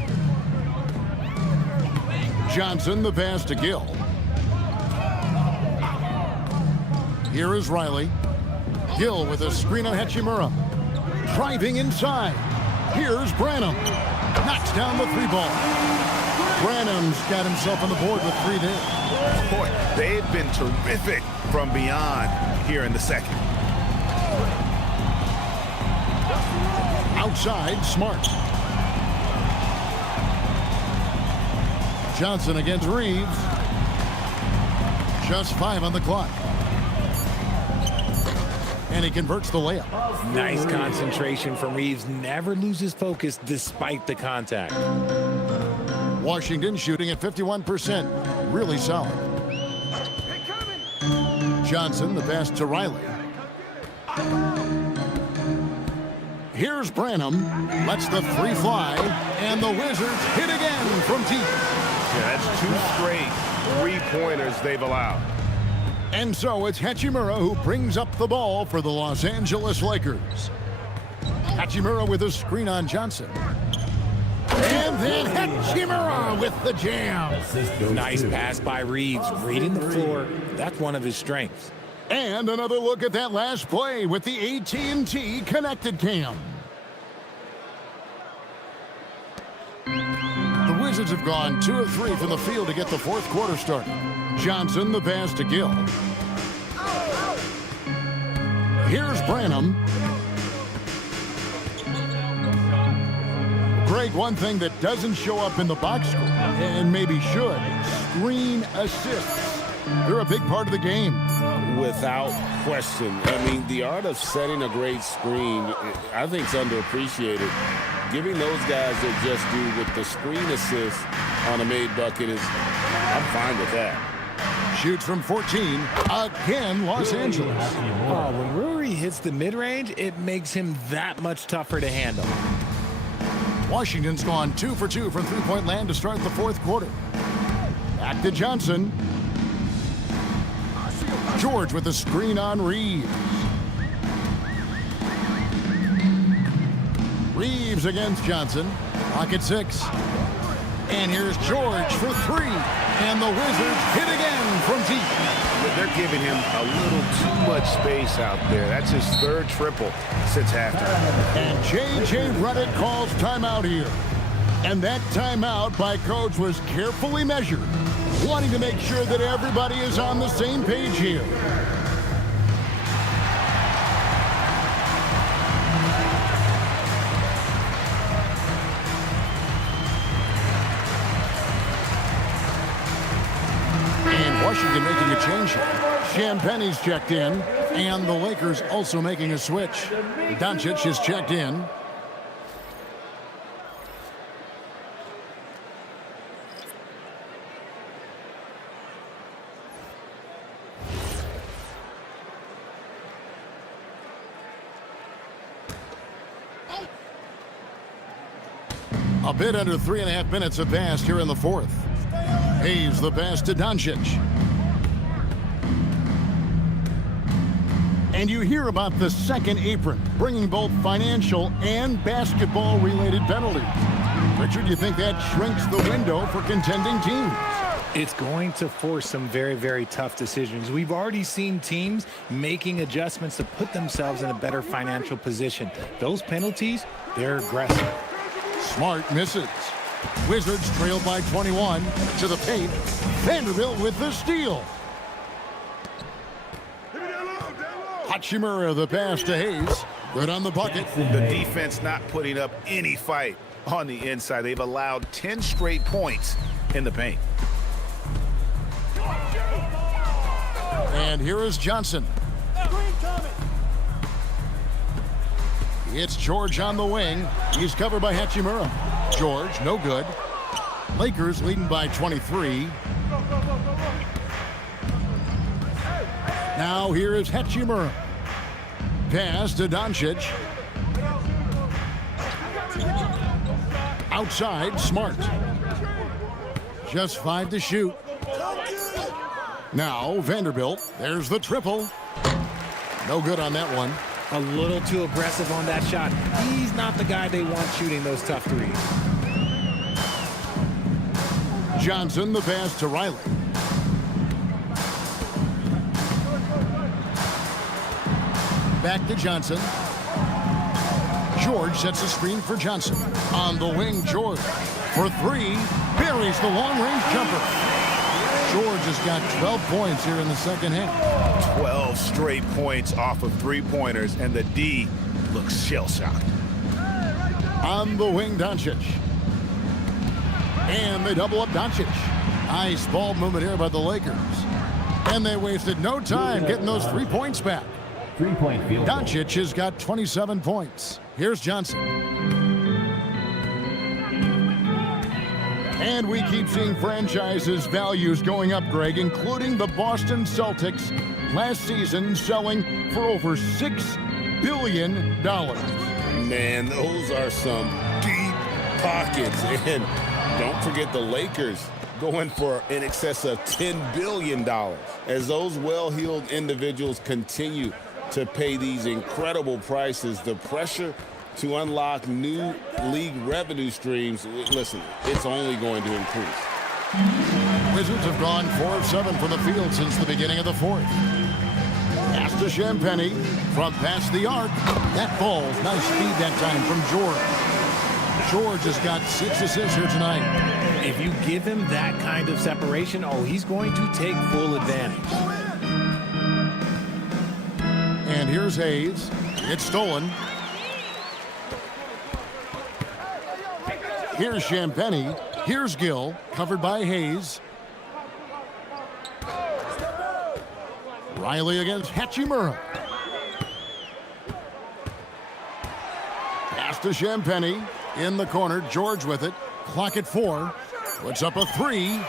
Johnson, the pass to Gill. Here is Riley. Gill with a screen on Hachimura. Driving inside. Here's Branham. Knocks down the three ball. Branham's got himself on the board with three there. Boy, they've been terrific from beyond here in the second. Outside, Smart. Johnson against Reeves. Just 5 on the clock. And he converts the layup. Nice concentration from Reeves. Never loses focus despite the contact. Washington shooting at 51%. Really solid. Johnson, the pass to Riley. Here's Branham. Lets the three fly. And the Wizards hit again from deep. Yeah, that's 2 straight three-pointers they've allowed. And so it's Hachimura who brings up the ball for the Los Angeles Lakers. Hachimura with a screen on Johnson. And then Hachimura with the jam. Nice pass by Reeves. Reading the floor. That's one of his strengths. And another look at that last play with the AT&T connected cam. The Wizards have gone 2 of 3 from the field to get the fourth quarter started. Johnson, the pass to Gill. Here's Branham. Greg, one thing that doesn't show up in the box score, and maybe should, screen assists. They're a big part of the game. Without question. I mean, the art of setting a great screen, I think, is underappreciated. Giving those guys their just due with the screen assist on a made bucket is, I'm fine with that. Shoots from 14. Again, Los Angeles. Oh, when Rui hits the mid-range, it makes him that much tougher to handle. Washington's gone 2 for 2 from three-point land to start the fourth quarter. Back to Johnson. George with a screen on Reeves. Reeves against Johnson. Pocket 6. And here's George for 3. And the Wizards hit again from deep. They're giving him a little too much space out there. That's his 3rd triple since halftime. And J.J. Redick calls timeout here. And that timeout by Coach was carefully measured, wanting to make sure that everybody is on the same page here. Champagne's checked in, and the Lakers also making a switch. Doncic is checked in. A bit under 3.5 minutes have passed here in the fourth. Hayes the pass to Doncic. And you hear about the second apron, bringing both financial and basketball-related penalties. Richard, you think that shrinks the window for contending teams? It's going to force some very, very tough decisions. We've already seen teams making adjustments to put themselves in a better financial position. Those penalties, they're aggressive. Smart misses. Wizards trailed by 21 to the paint. Vanderbilt with the steal. Hachimura the pass to Hayes. Good on the bucket. The defense not putting up any fight on the inside. They've allowed 10 straight points in the paint. And here is Johnson. It's George on the wing. He's covered by Hachimura. George, no good. Lakers leading by 23. Now here is Hachimura. Pass to Doncic. Outside, Smart. Just 5 to shoot. Now Vanderbilt. There's the triple. No good on that one. A little too aggressive on that shot. He's not the guy they want shooting those tough threes. Johnson the pass to Riley. Back to Johnson. George sets a screen for Johnson. On the wing, George. For 3, buries the long-range jumper. George has got 12 points here in the second half. 12 straight points off of three-pointers, and the D looks shell-shocked. On the wing, Doncic. And they double up Doncic. Nice ball movement here by the Lakers. And they wasted no time getting those 3 points back. 3-point field goal. Doncic has got 27 points. Here's Johnson. And we keep seeing franchises' values going up, Greg, including the Boston Celtics last season selling for over $6 billion. Man, those are some deep pockets. And don't forget the Lakers going for in excess of $10 billion. As those well-heeled individuals continue to pay these incredible prices, the pressure to unlock new league revenue streams, listen, it's only going to increase. Wizards have gone 4 of 7 from the field since the beginning of the fourth. Pass to Champagnie from past the arc. That ball's nice speed that time from George. George has got 6 assists here tonight. If you give him that kind of separation, he's going to take full advantage. And here's Hayes. It's stolen. Here's Champagnie. Here's Gill, covered by Hayes. Riley against Hachimura. Pass to Champagnie. In the corner, George with it. Clock at 4. Puts up a 3.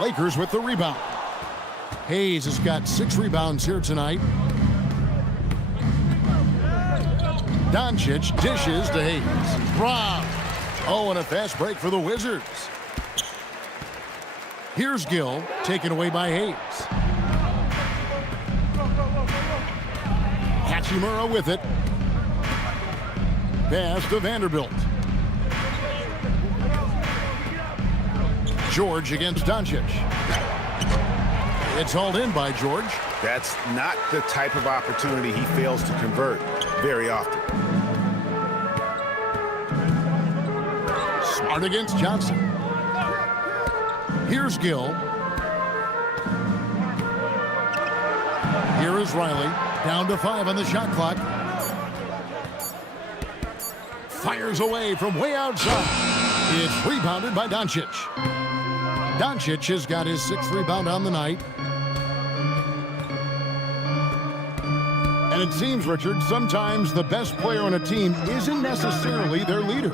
Lakers with the rebound. Hayes has got 6 rebounds here tonight. Doncic dishes to Hayes. Rob. And a fast break for the Wizards. Here's Gill, taken away by Hayes. Hachimura with it. Pass to Vanderbilt. George against Doncic. It's hauled in by George. That's not the type of opportunity he fails to convert very often. Smart against Johnson. Here's Gill. Here is Riley. Down to 5 on the shot clock. Fires away from way outside. It's rebounded by Doncic. Doncic has got his 6th rebound on the night. And it seems, Richard, sometimes the best player on a team isn't necessarily their leader.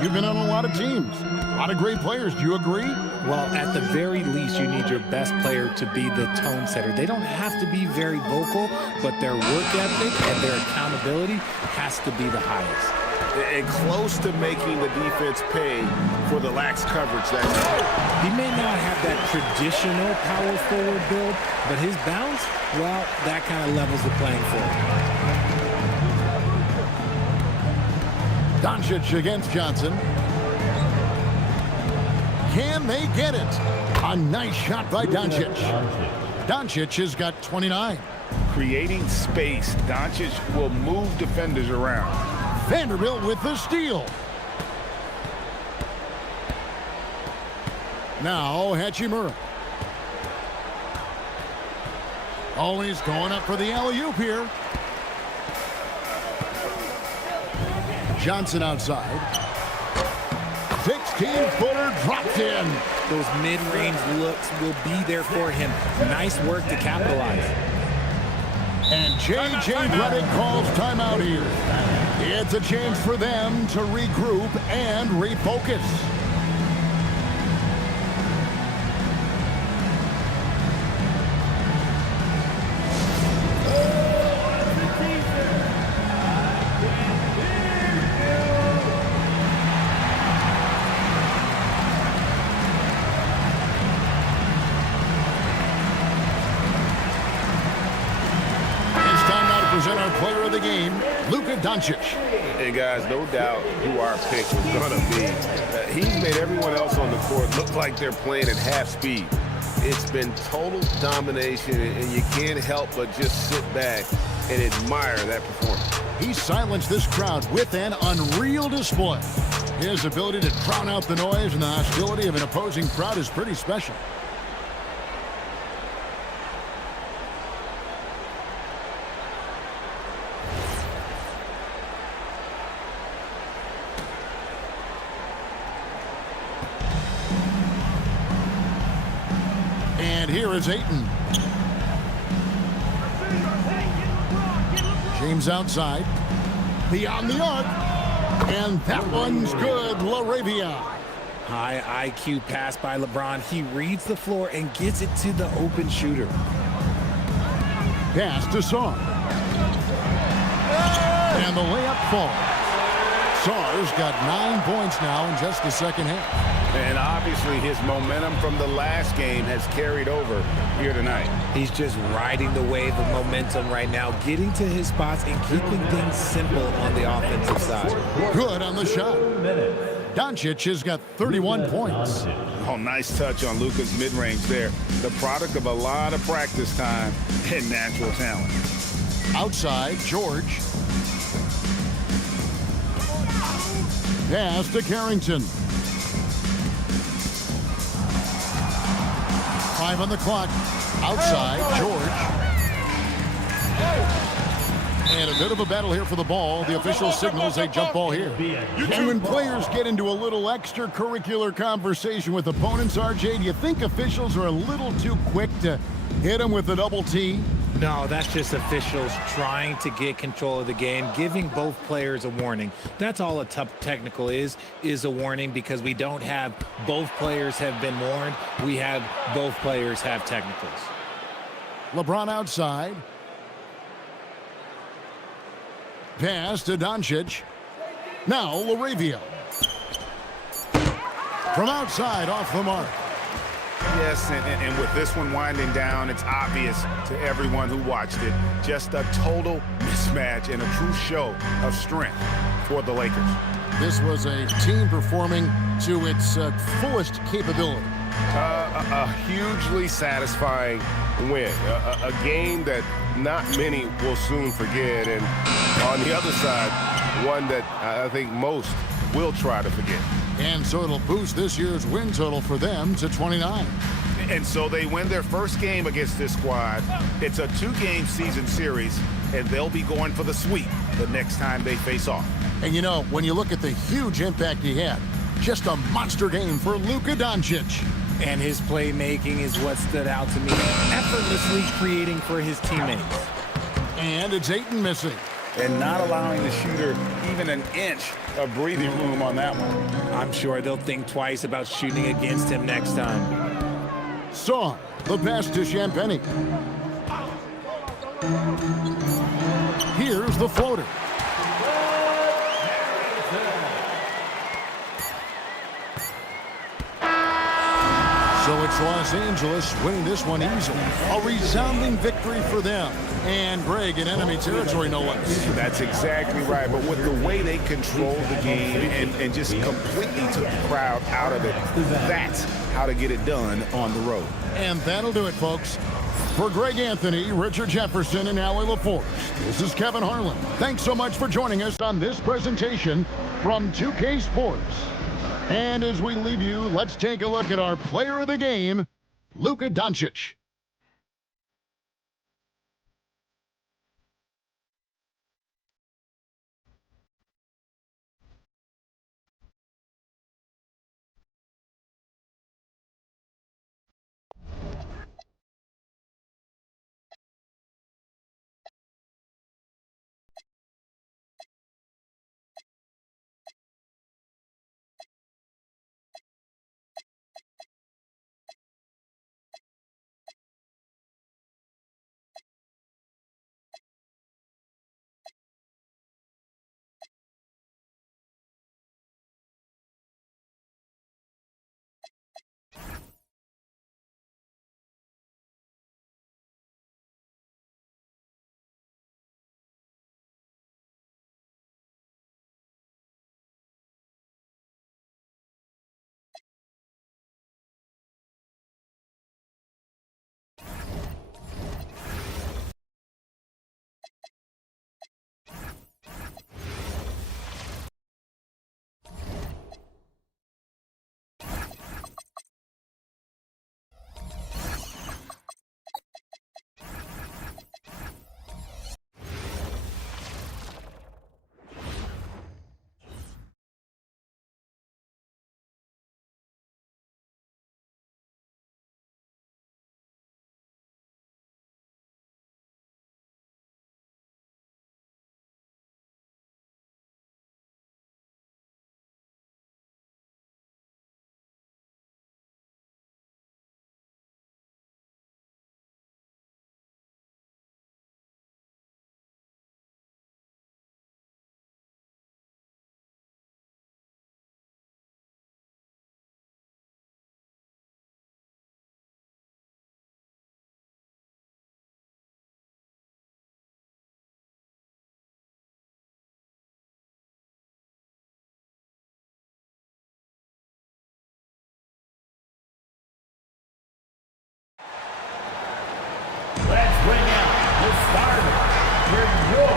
You've been on a lot of teams, a lot of great players. Do you agree? Well, at the very least, you need your best player to be the tone setter. They don't have to be very vocal, but their work ethic and their accountability has to be the highest. And close to making the defense pay for the lax coverage that He may not have that traditional power forward build, but his bounce, well, that kind of levels the playing field. Doncic against Johnson. Can they get it? A nice shot by Doncic. Doncic has got 29. Creating space, Doncic will move defenders around. Vanderbilt with the steal. Now Hachimura. Always going up for the alley-oop here. Johnson outside. 16-footer dropped in. Those mid-range looks will be there for him. Nice work to capitalize. And J.J. Redick calls timeout here. It's a chance for them to regroup and refocus. Present our player of the game, Luka Doncic. And guys, no doubt who our pick was going to be. He's made everyone else on the court look like they're playing at half speed. It's been total domination, and you can't help but just sit back and admire that performance. He silenced this crowd with an unreal display. His ability to drown out the noise and the hostility of an opposing crowd is pretty special. And here is Ayton. James outside. Beyond the arc. And that one's good. LaRavia. High IQ pass by LeBron. He reads the floor and gets it to the open shooter. Pass to Saar. And the layup falls. Saar's got 9 points now in just the second half. And obviously his momentum from the last game has carried over here tonight. He's just riding the wave of momentum right now, getting to his spots and keeping things simple on the offensive side. Good on the shot. Doncic has got 31 points. Oh, nice touch on Luka's mid-range there. The product of a lot of practice time and natural talent. Outside, George. Pass to Carrington. 5 on the clock. Outside, George. And a bit of a battle here for the ball. The official signals a jump ball here. And when players get into a little extracurricular conversation with opponents, RJ, do you think officials are a little too quick to hit them with the double T? No, that's just officials trying to get control of the game, giving both players a warning. That's all a tough technical is a warning, because we don't have both players have been warned. We have both players have technicals. LeBron outside. Pass to Doncic. Now LaRavia. From outside, off the mark. Yes, and with this one winding down, it's obvious to everyone who watched it. Just a total mismatch and a true show of strength for the Lakers. This was a team performing to its fullest capability. A hugely satisfying win. A game that not many will soon forget. And on the other side, one that I think most will try to forget. And so it'll boost this year's win total for them to 29. And so they win their first game against this squad. It's a 2-game season series, and they'll be going for the sweep the next time they face off. And you know, when you look at the huge impact he had, just a monster game for Luka Doncic. And his playmaking is what stood out to me, effortlessly creating for his teammates. And it's Ayton missing. And not allowing the shooter even an inch of breathing room on that one. I'm sure they'll think twice about shooting against him next time. Song, the pass to Champagny. Here's the floater. So it's Los Angeles winning this one easily. A resounding victory for them. And Greg in enemy territory, no less. That's exactly right. But with the way they controlled the game and just completely took the crowd out of it, that's how to get it done on the road. And that'll do it, folks. For Greg Anthony, Richard Jefferson, and Allie LaForce, this is Kevin Harlan. Thanks so much for joining us on this presentation from 2K Sports. And as we leave you, let's take a look at our player of the game, Luka Doncic. Let's bring out the starter for your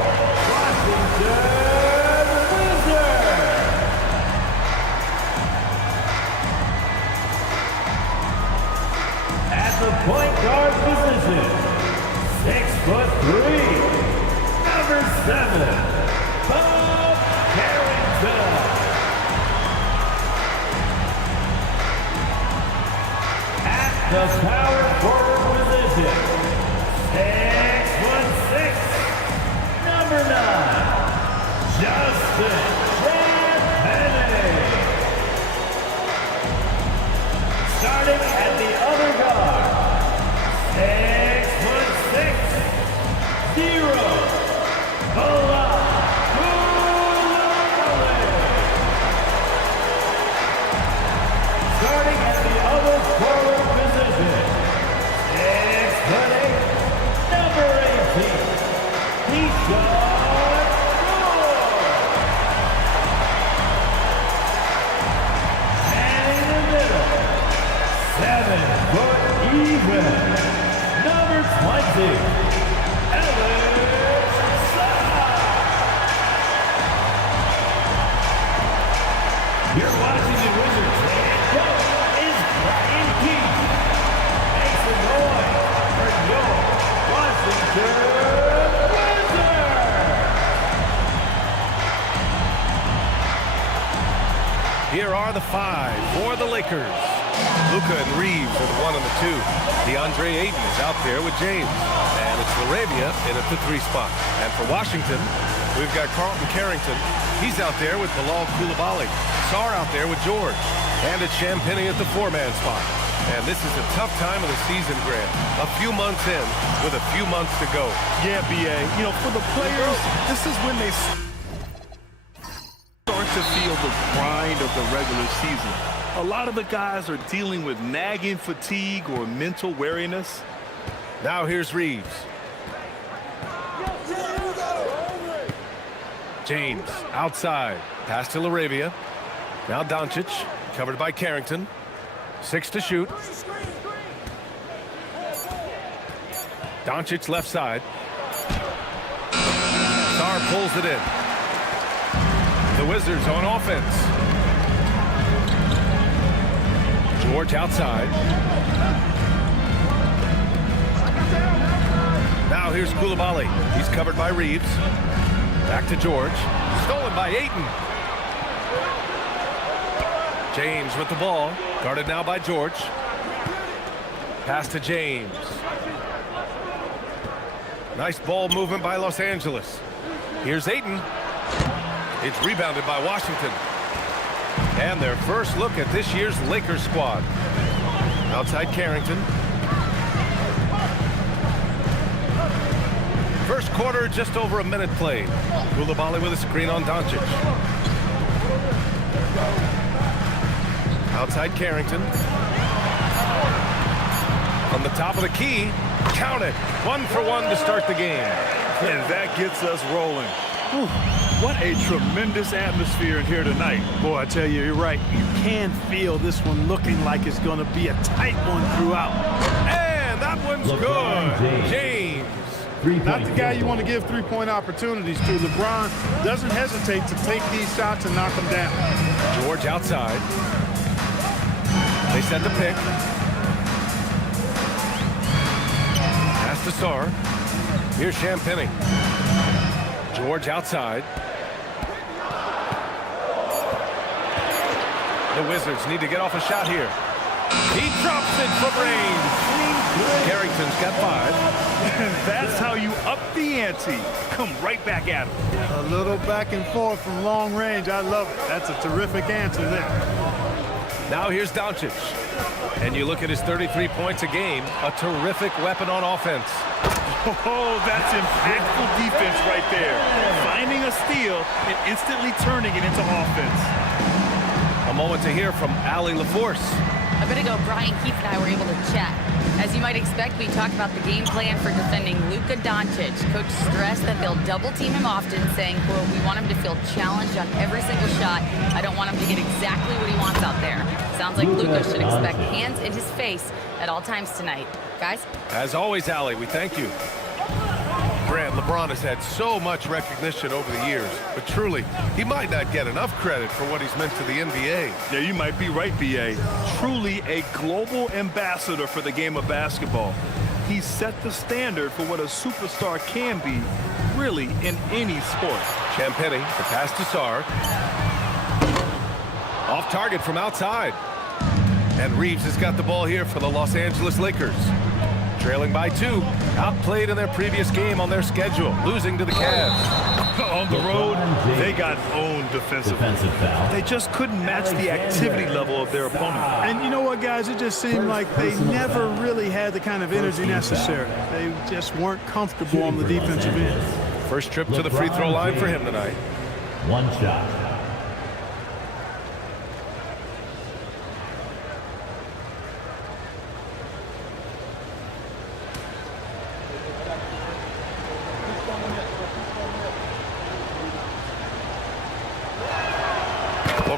Washington Wizards. At the point guard position, 6'3", number 7, Bob Carrington. At the power forward position, 6'6", number 9, Justin Champagny. Starting at the other guard, 6'6", 0, starting at the other forward position, 6'8", number 18, Keyshawn Moore. And in the middle, 7 foot even, number 20, Ellis Saad. Your Washington Wizards head coach is Brian Keith. Make some noise for your Washington Wizards. Here are the 5 for the Lakers. Luka and Reeves are the 1 and the 2. DeAndre Ayton is out there with James. And it's LaRavia in at the 3 spot. And for Washington, we've got Carlton Carrington. He's out there with Bilal Coulibaly. Sarr out there with George. And it's Champagnie at the 4-man spot. And this is a tough time of the season, Grant. A few months in with a few months to go. Yeah, B.A. You know, for the players, this is when they start to feel the grind of the regular season. A lot of the guys are dealing with nagging fatigue or mental weariness. Now here's Reeves. James outside. Pass to LaRavia. Now Doncic, covered by Carrington. 6 to shoot. Doncic left side. Sarr pulls it in. The Wizards on offense. George outside. Now here's Coulibaly. He's covered by Reeves. Back to George. Stolen by Ayton. James with the ball. Guarded now by George. Pass to James. Nice ball movement by Los Angeles. Here's Ayton. It's rebounded by Washington. And their first look at this year's Lakers squad. Outside Carrington. First quarter, just over a minute played. Coulibaly with a screen on Doncic. Outside Carrington. From the top of the key, count it. 1 for 1 to start the game. And that gets us rolling. Whew, what a tremendous atmosphere in here tonight. Boy, I tell you, you're right. You can feel this one looking like it's going to be a tight one throughout. And that one's good. James. Not the guy you want to give three-point opportunities to. LeBron doesn't hesitate to take these shots and knock them down. George outside. They set the pick. Pass to Sarr. Here's Champagnie. George outside. The Wizards need to get off a shot here. He drops it for range. Carrington's got 5. And that's how you up the ante. Come right back at him. A little back and forth from long range. I love it. That's a terrific answer there. Now here's Doncic. And you look at his 33 points a game, a terrific weapon on offense. Oh, that's impactful defense right there. Finding a steal and instantly turning it into offense. A moment to hear from Allie LaForce. A bit ago, Brian Keefe and I were able to chat. As you might expect, we talked about the game plan for defending Luka Doncic. Coach stressed that they'll double team him often, saying, quote, we want him to feel challenged on every single shot. I don't want him to get exactly what he wants out there. Sounds like Luka should expect hands in his face at all times tonight. Guys? As always, Allie, we thank you. Grant, LeBron has had so much recognition over the years, but truly, he might not get enough credit for what he's meant to the NBA. Yeah, you might be right, B.A. Truly a global ambassador for the game of basketball. He set the standard for what a superstar can be, really, in any sport. Champagnie, the pass to Sarr. Off target from outside. And Reeves has got the ball here for the Los Angeles Lakers. Trailing by 2. Outplayed in their previous game on their schedule, losing to the Cavs. On the road, they got owned defensively. They just couldn't match the activity level of their opponent. And you know what, guys? It just seemed like they never really had the kind of energy necessary. They just weren't comfortable on the defensive end. First trip to the free throw line for him tonight. 1 shot.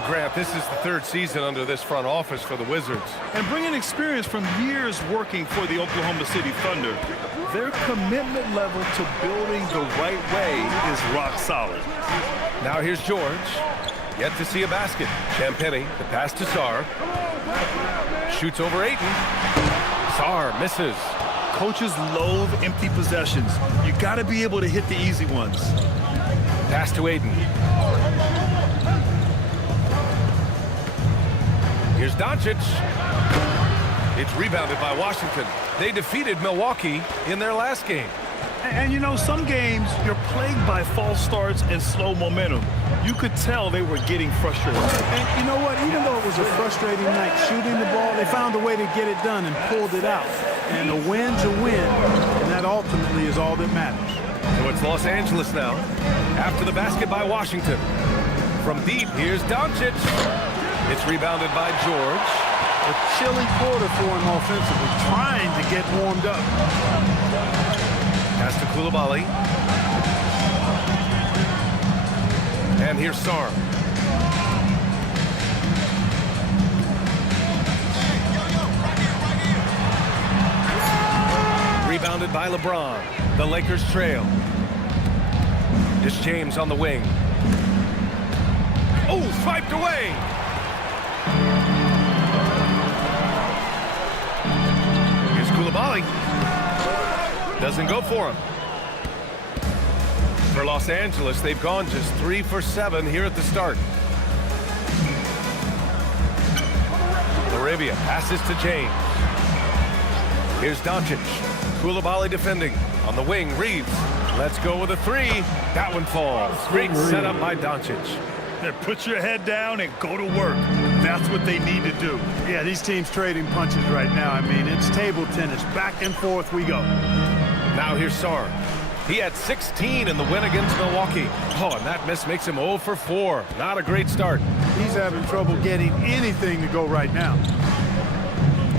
Grant, this is the 3rd season under this front office for the Wizards. And bringing experience from years working for the Oklahoma City Thunder, their commitment level to building the right way is rock solid. Now here's George. Yet to see a basket. Champagnie, the pass to Sarr. Shoots over Ayton. Sarr misses. Coaches loathe empty possessions. You got to be able to hit the easy ones. Pass to Ayton. Here's Doncic. It's rebounded by Washington. They defeated Milwaukee in their last game. And you know, some games you're plagued by false starts and slow momentum. You could tell they were getting frustrated. And you know what? Even though it was a frustrating night shooting the ball, they found a way to get it done and pulled it out. And a win's a win, and that ultimately is all that matters. So it's Los Angeles now. After the basket by Washington. From deep, here's Doncic. It's rebounded by George. A chilly quarter for him offensively, trying to get warmed up. Pass to Coulibaly. And here's Sarr. Rebounded by LeBron. The Lakers trail. It's James on the wing. Oh, swiped away. Here's Coulibaly. Doesn't go for him. For Los Angeles, they've gone just 3 for 7 here at the start. Arabia passes to James. Here's Doncic. Coulibaly defending. On the wing, Reeves. Let's go with a 3. That one falls. Great setup by Doncic. Put your head down and go to work. That's what they need to do. Yeah, these teams trading punches right now. I mean, it's table tennis. Back and forth we go. Now here's Sarr. He had 16 in the win against Milwaukee. Oh, and that miss makes him 0 for 4. Not a great start. He's having trouble getting anything to go right now.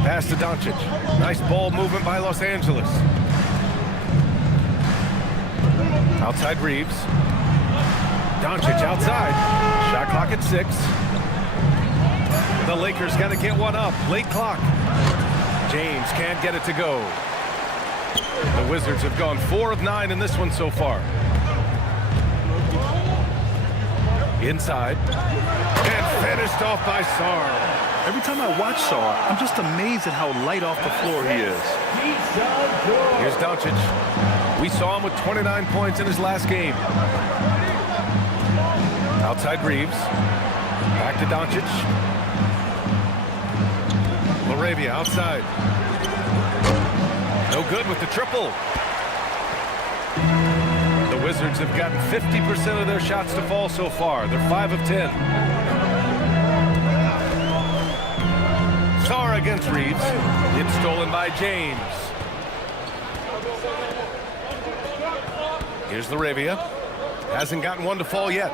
Pass to Doncic. Nice ball movement by Los Angeles. Outside Reeves. Doncic outside. Shot clock at 6. The Lakers got to get one up. Late clock. James can't get it to go. The Wizards have gone 4 of 9 in this one so far. Inside. And finished off by Sarr. Every time I watch Sarr, I'm just amazed at how light off the floor he is. Here's Doncic. We saw him with 29 points in his last game. Outside Reeves. Back to Doncic. Laravia outside. No good with the triple. The Wizards have gotten 50% of their shots to fall so far. They're 5 of 10. Sarr against Reeves. It's stolen by James. Here's Laravia. Hasn't gotten one to fall yet.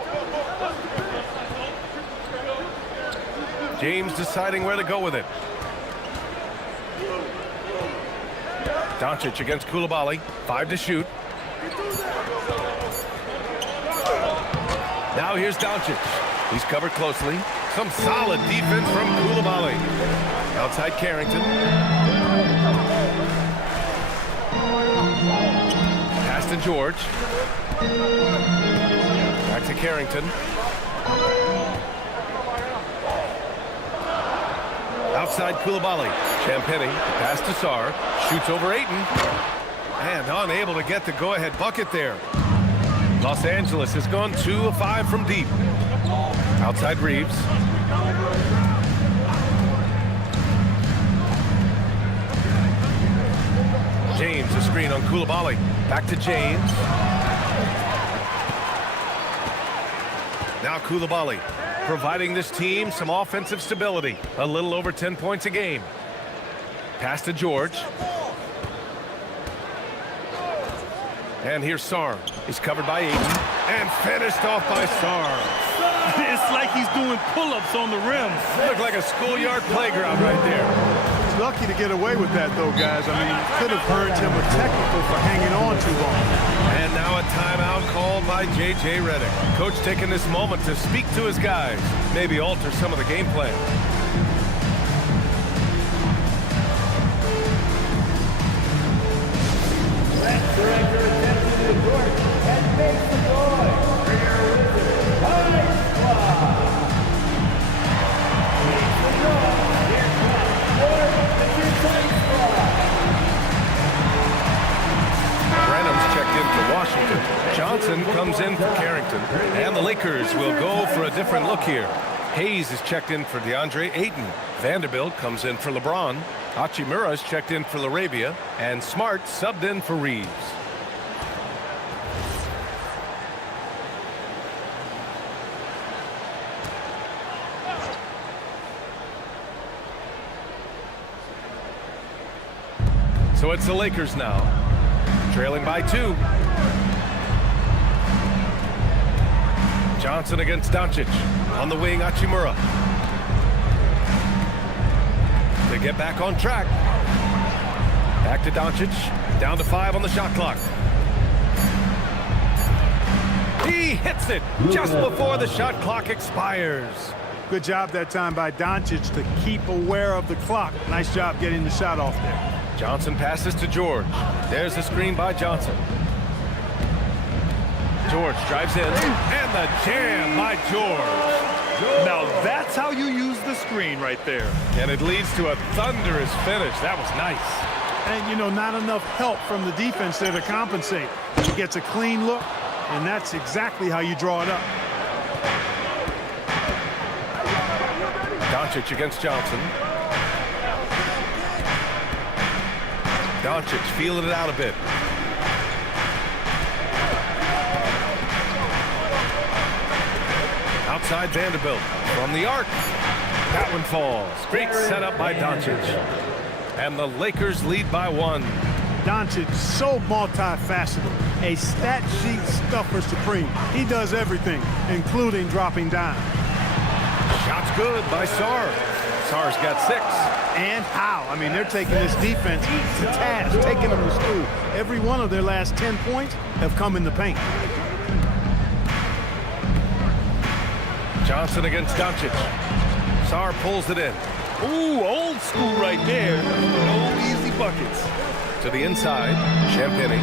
James deciding where to go with it. Doncic against Coulibaly. 5 to shoot. Now here's Doncic. He's covered closely. Some solid defense from Coulibaly. Outside Carrington. Pass to George. Back to Carrington. Outside Coulibaly. Champagny. Pass to Sarr. Shoots over Ayton. And unable to get the go-ahead bucket there. Los Angeles has gone 2 of 5 from deep. Outside Reeves. James, a screen on Coulibaly. Back to James. Now Coulibaly, providing this team some offensive stability. A little over 10 points a game. Pass to George. And here's Sarr. He's covered by Ayton. And finished off by Sarr. It's like he's doing pull-ups on the rim. Looked like a schoolyard playground right there. He's lucky to get away with that, though, guys. I mean, could have earned him a technical for hanging on too long. And now a timeout called by J.J. Redick. Coach taking this moment to speak to his guys. Maybe alter some of the game plan. Let's direct your attention to the court and make some noise for your Wizards High Squad. Make some noise, here comes your Wizards High Squad. Branham's checked in for Washington. Johnson comes in for Carrington. And the Lakers will go for a different look here. Hayes is checked in for DeAndre Ayton. Vanderbilt comes in for LeBron. Hachimura is checked in for LaRavia. And Smart subbed in for Reeves. So it's the Lakers now, trailing by 2. Johnson against Doncic. On the wing, Hachimura. They get back on track. Back to Doncic. Down to 5 on the shot clock. He hits it just before the shot clock expires. Good job that time by Doncic to keep aware of the clock. Nice job getting the shot off there. Johnson passes to George. There's the screen by Johnson. George drives in, and the jam by George. Now that's how you use the screen right there. And it leads to a thunderous finish. That was nice. And, you know, not enough help from the defense there to compensate. He gets a clean look, and that's exactly how you draw it up. Doncic against Johnson. Doncic feeling it out a bit. Outside Vanderbilt from the arc. That one falls. Great setup by Doncic. And the Lakers lead by 1. Doncic, so multifaceted. A stat sheet stuffer supreme. He does everything, including dropping down. Shot's good by Sarr. Sarr's got 6. And how? I mean, they're taking this defense to task, taking them to school. Every one of their last 10 points have come in the paint. Johnson against Doncic. Sarr pulls it in. Ooh, old school right there. No easy buckets. To the inside, Champagny.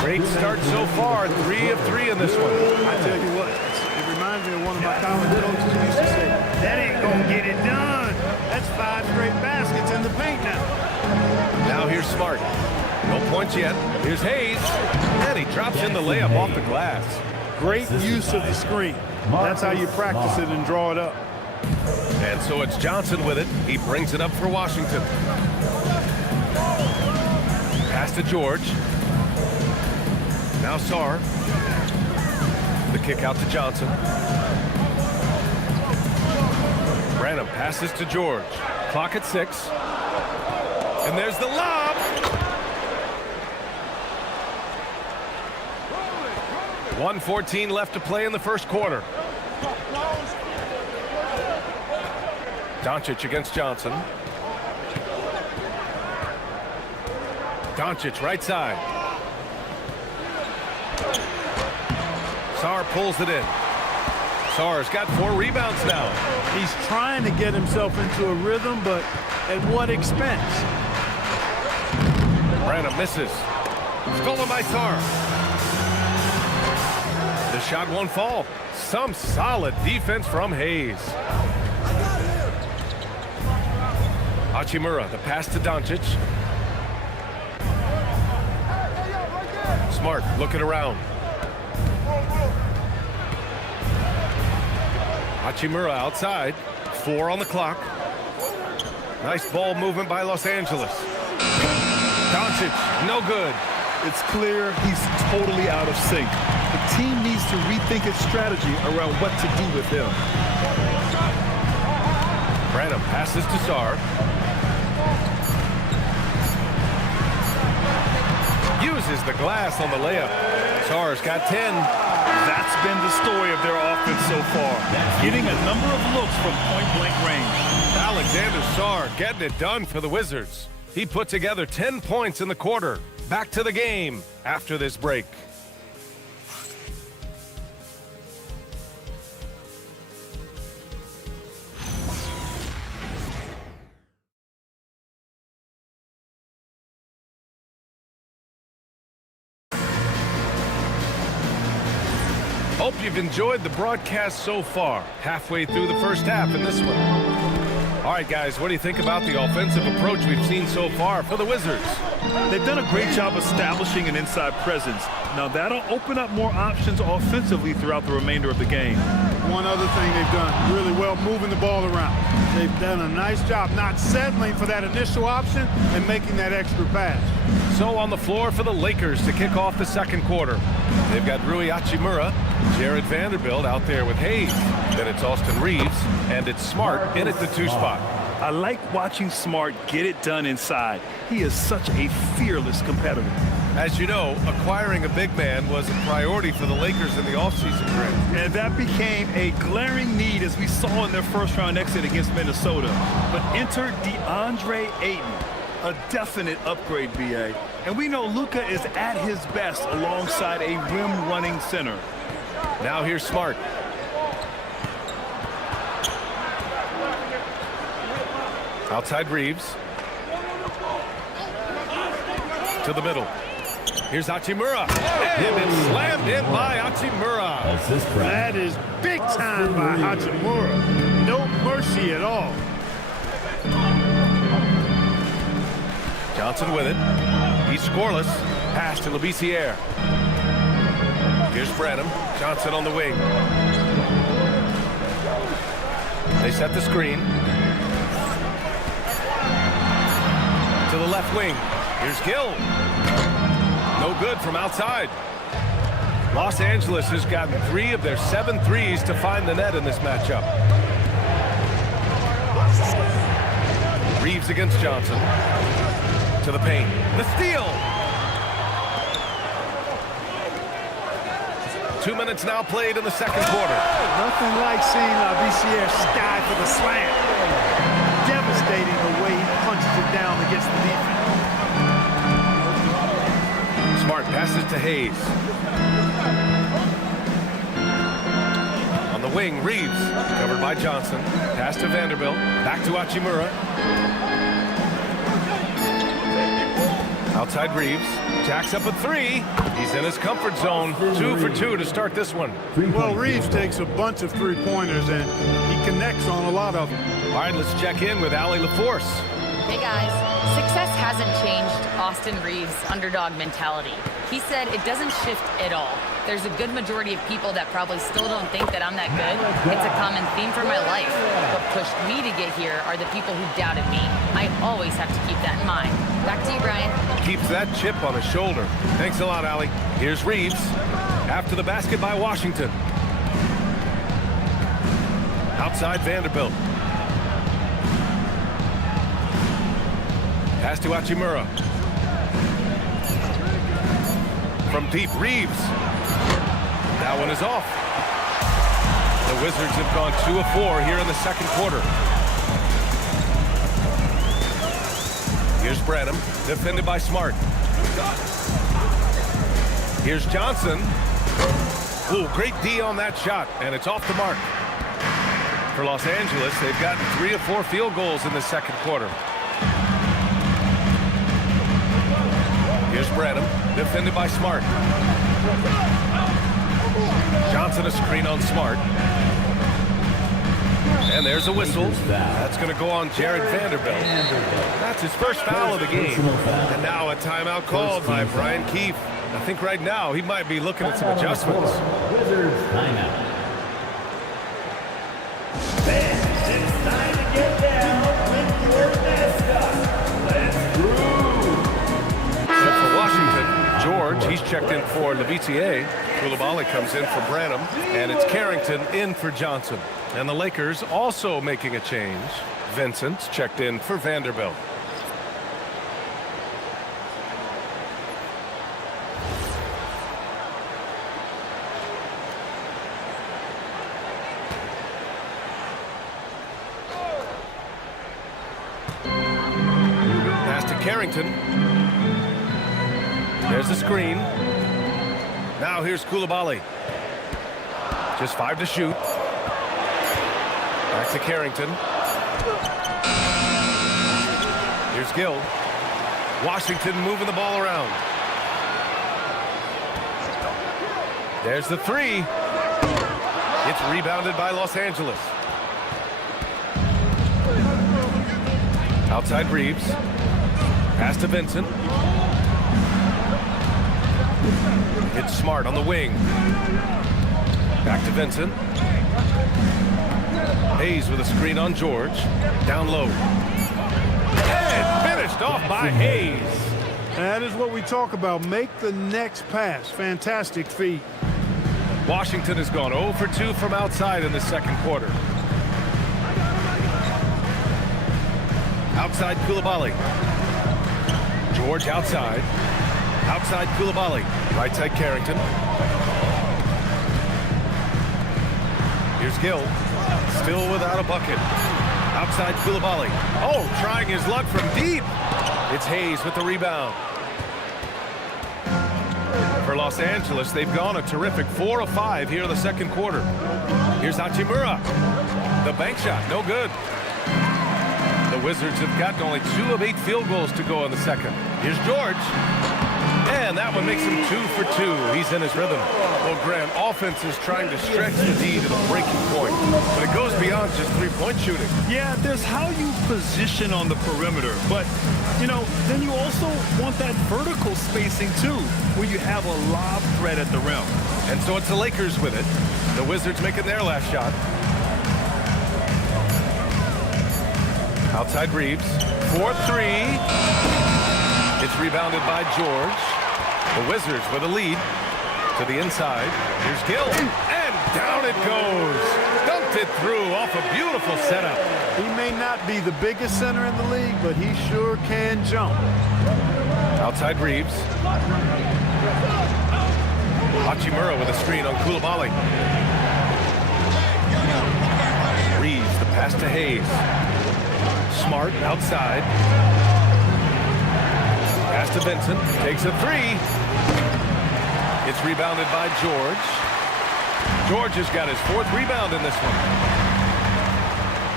Great start so far. 3 of 3 in this one. I tell you what, it reminds me of one of my college coaches who used to say, that ain't gonna get it done. That's 5 straight baskets in the paint now. Now here's Smart. No points yet. Here's Hayes. And he drops in the layup off the glass. Great use of the screen. That's how you practice it and draw it up. And so it's Johnson with it. He brings it up for Washington. Pass to George. Now Sarr. The kick out to Johnson. Branham passes to George. Clock at 6. And there's the lob. 1:14 left to play in the first quarter. Doncic against Johnson. Doncic right side. Sarr pulls it in. Sarr's got 4 rebounds now. He's trying to get himself into a rhythm, but at what expense? Branham misses. Stolen by Sarr. The shot won't fall. Some solid defense from Hayes. Hachimura, the pass to Doncic. Smart looking around. Hachimura outside. 4 on the clock. Nice ball movement by Los Angeles. Doncic, no good. It's clear he's totally out of sync. The team needs to rethink its strategy around what to do with him. Branham passes to Sarr. Uses the glass on the layup. Sarr's got 10. That's been the story of their offense so far. Getting a number of looks from point-blank range. Alexander Sarr getting it done for the Wizards. He put together 10 points in the quarter. Back to the game after this break. Hope you've enjoyed the broadcast so far. Halfway through the first half in this one. All right, guys, what do you think about the offensive approach we've seen so far for the Wizards? They've done a great job establishing an inside presence. Now that'll open up more options offensively throughout the remainder of the game. One other thing they've done really well, moving the ball around. They've done a nice job not settling for that initial option and making that extra pass. So on the floor for the Lakers to kick off the second quarter. They've got Rui Hachimura, Jared Vanderbilt out there with Hayes. Then it's Austin Reeves, and it's Smart in at the 2 spot. I like watching Smart get it done inside. He is such a fearless competitor. As you know, acquiring a big man was a priority for the Lakers in the offseason, Greg. And that became a glaring need as we saw in their first-round exit against Minnesota. But enter DeAndre Ayton, a definite upgrade, BA. And we know Luka is at his best alongside a rim-running center. Now here's Smart. Outside Reeves. To the middle. Here's Hachimura. And it's slammed in by Hachimura. That is big time by Hachimura. No mercy at all. Johnson with it. He's scoreless. Pass to Labissiere. Here's Branham. Johnson on the wing. They set the screen. To the left wing. Here's Gill. No good from outside. Los Angeles has gotten 3 of their 7 threes to find the net in this matchup. Reeves against Johnson. To the paint. The steal. 2 minutes now played in the second quarter. Nothing like seeing Labissiere sky for the slam. Devastating the way he punches it down against the defense. Smart passes to Hayes. On the wing, Reeves. Covered by Johnson. Pass to Vanderbilt. Back to Hachimura. Outside Reeves. Jacks up a 3. He's in his comfort zone. 2 for 2 to start this one. Well, Reeves takes a bunch of three-pointers, and he connects on a lot of them. All right, let's check in with Allie LaForce. Hey guys, success hasn't changed Austin Reeves' underdog mentality. He said it doesn't shift at all. There's a good majority of people that probably still don't think that I'm that good. It's a common theme for my life. What pushed me to get here are the people who doubted me. I always have to keep that in mind. Back to you, Brian. Keeps that chip on his shoulder. Thanks a lot, Allie. Here's Reeves. After the basket by Washington. Outside Vanderbilt. Pass to Hachimura. From deep, Reeves. That one is off. The Wizards have gone 2 of 4 here in the second quarter. Here's Branham, defended by Smart. Here's Johnson. Ooh, great D on that shot, and it's off the mark. For Los Angeles, they've gotten 3 of 4 field goals in the second quarter. Here's Branham, defended by Smart. Johnson a screen on Smart. And there's a whistle. That's going to go on Jared Vanderbilt. That's his first foul of the game. And now a timeout called by Brian Keefe. I think right now he might be looking at some adjustments. Wizards timeout. Fans, it's time to get down with your mascot. Let's groove. But for Washington, George, he's checked in for Labissiere. Coulibaly comes in for Branham. And it's Carrington in for Johnson. And the Lakers also making a change. Vincent's checked in for Vanderbilt. Pass to Carrington. There's the screen. Now here's Coulibaly. Just 5 to shoot. Back to Carrington. Here's Gill. Washington moving the ball around. There's the 3. It's rebounded by Los Angeles. Outside Reeves. Pass to Vincent. It's Smart on the wing. Back to Vincent. Hayes with a screen on George. Down low. And finished off by Hayes. That is what we talk about. Make the next pass. Fantastic feed. Washington has gone 0 for 2 from outside in the second quarter. Outside Koulibaly. George outside. Outside Koulibaly. Right side Carrington. Here's Gill. Still without a bucket. Outside Koulibaly. Oh, trying his luck from deep. It's Hayes with the rebound. For Los Angeles, they've gone a terrific 4 of 5 here in the second quarter. Here's Hachimura. The bank shot, no good. The Wizards have gotten only 2 of 8 field goals to go in the second. Here's George. And that one makes him 2 for 2. He's in his rhythm. Well, Grant, offense is trying to stretch the D to the breaking point. But it goes beyond just three-point shooting. Yeah, there's how you position on the perimeter. But, you know, then you also want that vertical spacing, too, where you have a lob threat at the rim. And so it's the Lakers with it. The Wizards making their last shot. Outside Reeves. 4-3. It's rebounded by George. The Wizards with a lead. To the inside. Here's Gill. And down it goes. Dunked it through off a beautiful setup. He may not be the biggest center in the league, but he sure can jump. Outside Reeves. Hachimura with a screen on Koulibaly. Reeves, the pass to Hayes. Smart outside. Pass to Vincent. Takes a 3. It's rebounded by George. George has got his 4th rebound in this one.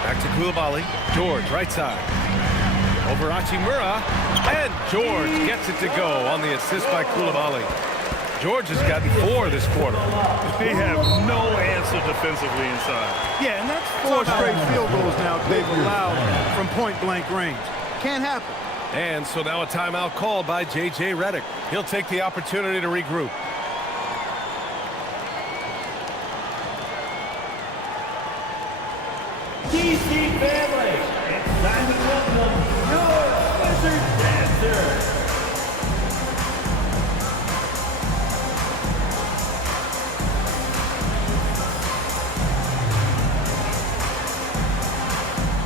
Back to Koulibaly. George, right side. Over Hachimura. And George gets it to go on the assist by Koulibaly. George has gotten 4 this quarter. They have no answer defensively inside. Yeah, and that's 4 straight field goals now they've allowed from point-blank range. Can't happen. And so now a timeout called by J.J. Redick. He'll take the opportunity to regroup. DC family, it's time to welcome your Wizard Dancer.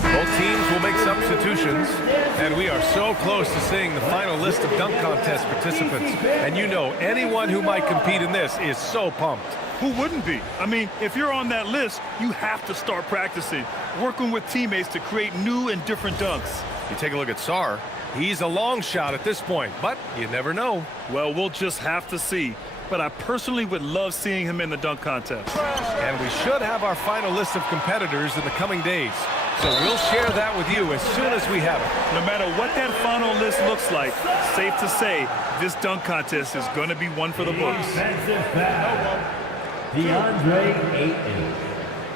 Both teams will make substitutions, and we are so close to seeing the final list of dunk contest participants. And you know, anyone who might compete in this is so pumped. Who wouldn't be? I mean, if you're on that list, you have to start practicing, working with teammates to create new and different dunks. You take a look at Sarr. He's a long shot at this point, but you never know. Well, we'll just have to see. But I personally would love seeing him in the dunk contest. And we should have our final list of competitors in the coming days. So we'll share that with you as soon as we have it. No matter what that final list looks like, safe to say, this dunk contest is going to be one for the books. Defensive foul. DeAndre Ayton.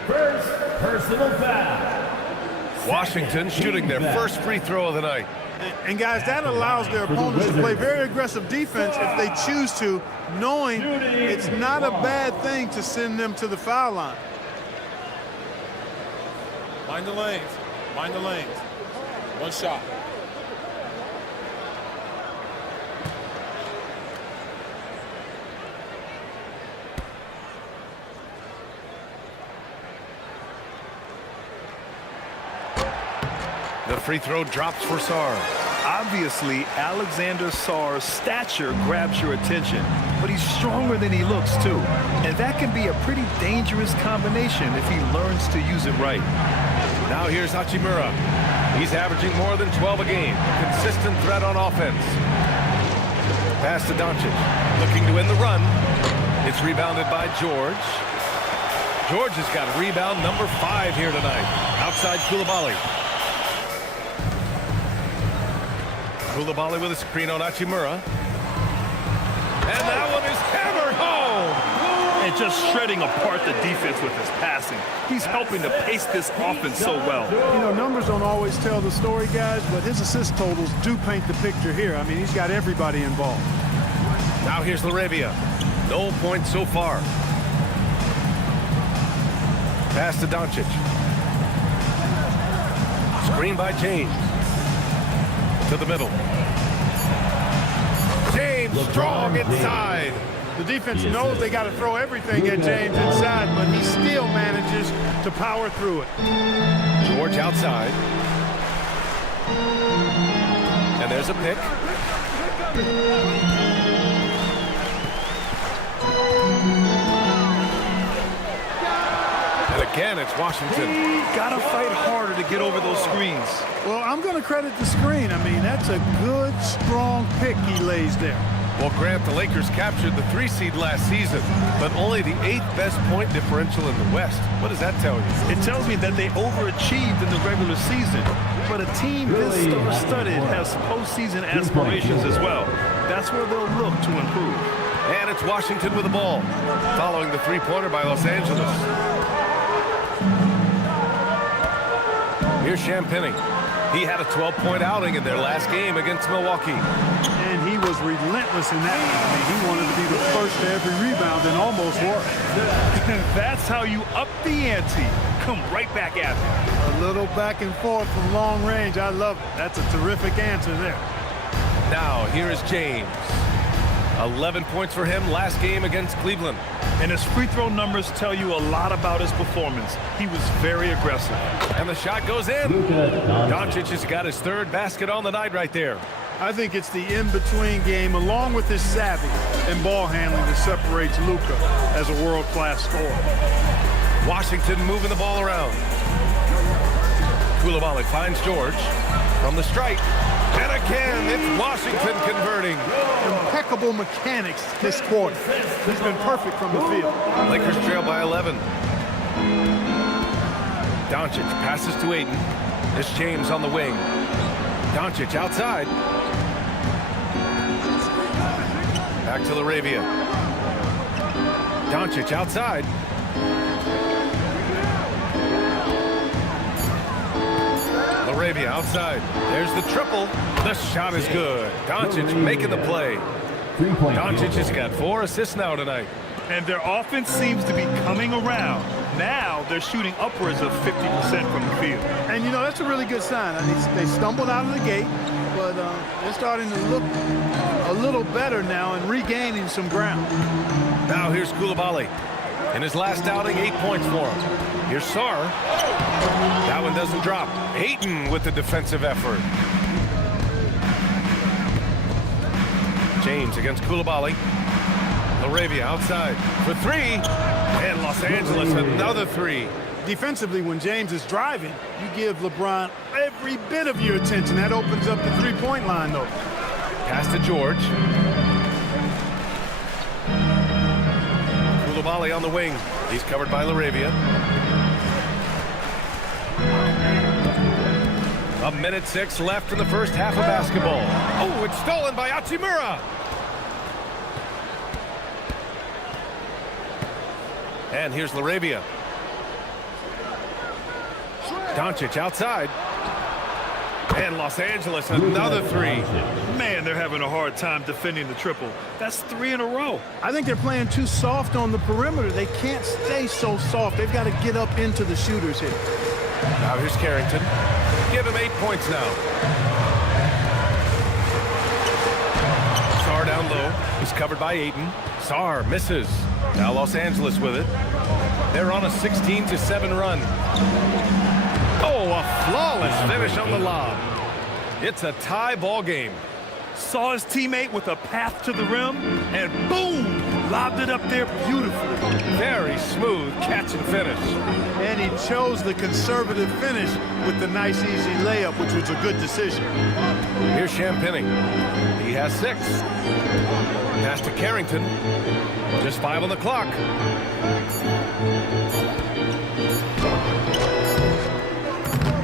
First personal foul. Washington shooting their first free throw of the night. And guys, that allows their opponents to play very aggressive defense if they choose to, knowing it's not a bad thing to send them to the foul line. Mind the lanes. Mind the lanes. One shot. The free throw drops for Sarr. Obviously, Alexander Sarr's stature grabs your attention, but he's stronger than he looks, too. And that can be a pretty dangerous combination if he learns to use it right. Now here's Hachimura. He's averaging more than 12 a game. Consistent threat on offense. Pass to Doncic. Looking to win the run. It's rebounded by George. George has got rebound number 5 here tonight. Outside Koulibaly. Koulibaly with a screen on Hachimura. And that one is hammered home. And just shredding apart the defense with his passing. He's helping to pace this offense so well. You know, numbers don't always tell the story, guys, but his assist totals do paint the picture here. I mean, he's got everybody involved. Now here's LaRavia. No points so far. Pass to Doncic. Screen by James. To the middle. James strong inside. The defense knows they got to throw everything at James inside, but he still manages to power through it. George outside. And there's a pick. And again, it's Washington. Got to fight harder to get over those screens. Well, I'm going to credit the screen. I mean, that's a good, strong pick he lays there. Well, Grant, the Lakers captured the 3 seed last season, but only the 8th best point differential in the West. What does that tell you? It tells me that they overachieved in the regular season, but a team this star-studded has postseason aspirations as well. That's where they'll look to improve. And it's Washington with the ball, following the three-pointer by Los Angeles. Here's Champagnie. He had a 12-point outing in their last game against Milwaukee. And he was relentless in that one. I mean, he wanted to be the first to every rebound and almost was. That's how you up the ante. Come right back at him. A little back and forth from long range. I love it. That's a terrific answer there. Now, here is James. 11 points for him last game against Cleveland. And his free throw numbers tell you a lot about his performance. He was very aggressive. And the shot goes in. Doncic has got his 3rd basket on the night right there. I think it's the in-between game, along with his savvy and ball handling, that separates Luka as a world-class scorer. Washington moving the ball around. Coulibaly finds George from the stripe. And again, it's Washington converting. Impeccable mechanics this quarter. He's been perfect from the field. Lakers trail by 11. Doncic passes to Ayton. It's James on the wing. Doncic outside. Back to LaRavia. Doncic outside. LaRavia outside. There's the triple. The shot is good. Doncic making the play. Doncic has got 4 assists now tonight. And their offense seems to be coming around. Now they're shooting upwards of 50% from the field. And, you know, that's a really good sign. I mean, they stumbled out of the gate, but they're starting to look a little better now and regaining some ground. Now here's Coulibaly. In his last outing, 8 points for him. Here's Sarr. That one doesn't drop. Ayton with the defensive effort. James against Coulibaly. LaRavia outside for 3. And Los Angeles another 3. Defensively, when James is driving, you give LeBron every bit of your attention. That opens up the three-point line, though. Pass to George. Coulibaly on the wing. He's covered by LaRavia. 1:06 left in the first half of basketball. Oh, it's stolen by Hachimura. And here's LaRavia. Doncic outside. And Los Angeles another 3. Man, they're having a hard time defending the triple. That's 3 in a row. I think they're playing too soft on the perimeter. They can't stay so soft. They've got to get up into the shooters here. Now here's Carrington. Give him 8 points now. Sarr down low. He's covered by Ayton. Sarr misses. Now Los Angeles with it. They're on a 16-7 run. Oh, a flawless finish on the lob. It's a tie ball game. Saw his teammate with a path to the rim, and boom! Lobbed it up there beautifully. Very smooth catch and finish. And he chose the conservative finish with the nice, easy layup, which was a good decision. Here's Champagnie. He has 6. Pass to Carrington. Just 5 on the clock.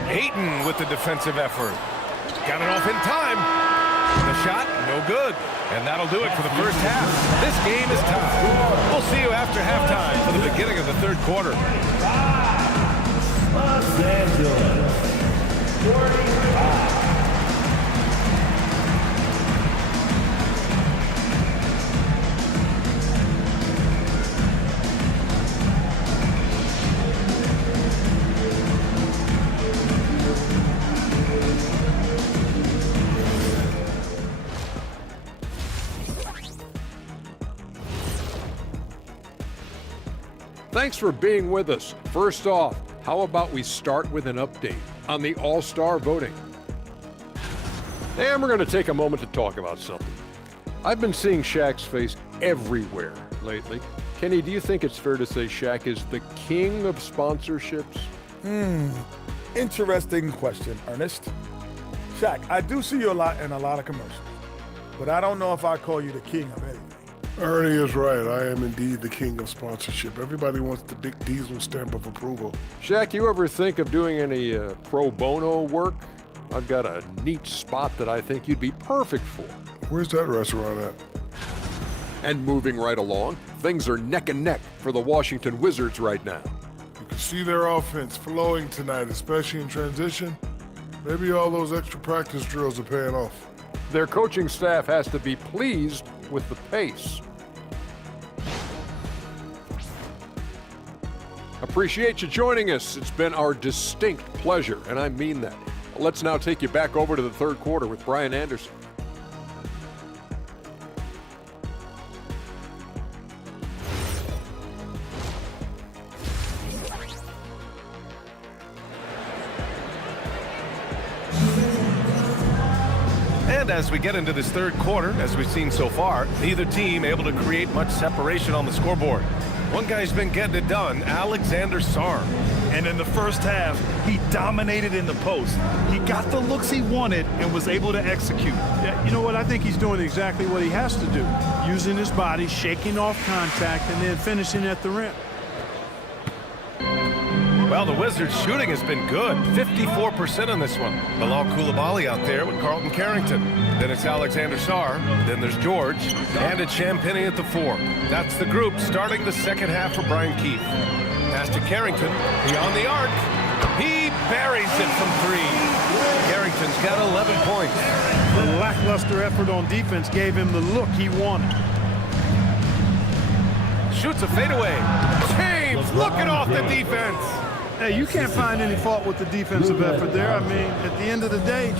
Ayton with the defensive effort. Got it off in time. The shot, no good. And that'll do it for the first half. This game is tied. We'll see you after halftime for the beginning of the third quarter. Los Angeles, 45. 45. Thanks for being with us. First off, how about we start with an update on the All-Star voting? And we're going to take a moment to talk about something. I've been seeing Shaq's face everywhere lately. Kenny, do you think it's fair to say Shaq is the king of sponsorships? Interesting question, Ernest. Shaq, I do see you in a lot of commercials, but I don't know if I call you the king of anything. Ernie is right. I am indeed the king of sponsorship. Everybody wants the big Diesel stamp of approval. Shaq, you ever think of doing any pro bono work? I've got a neat spot that I think you'd be perfect for. Where's that restaurant at? And moving right along, things are neck and neck for the Washington Wizards right now. You can see their offense flowing tonight, especially in transition. Maybe all those extra practice drills are paying off. Their coaching staff has to be pleased with the pace. Appreciate you joining us. It's been our distinct pleasure, and I mean that. Let's now take you back over to the third quarter with Brian Anderson. And as we get into this third quarter, as we've seen so far, neither team able to create much separation on the scoreboard. One guy's been getting it done, Alexander Sarr. And in the first half, he dominated in the post. He got the looks he wanted and was able to execute. Yeah, you know what? I think he's doing exactly what he has to do. Using his body, shaking off contact, and then finishing at the rim. Well, the Wizards' shooting has been good. 54% on this one. Bilal Coulibaly out there with Carlton Carrington. Then it's Alexander Sarr. Then there's George. And it's Champagnie at the 4. That's the group starting the second half for Brian Keefe. Pass to Carrington. Beyond the arc. He buries it from 3. Carrington's got 11 points. The lackluster effort on defense gave him the look he wanted. Shoots a fadeaway. James looking off the defense. Hey, you can't find any fault with the defensive effort there. I mean, at the end of the day,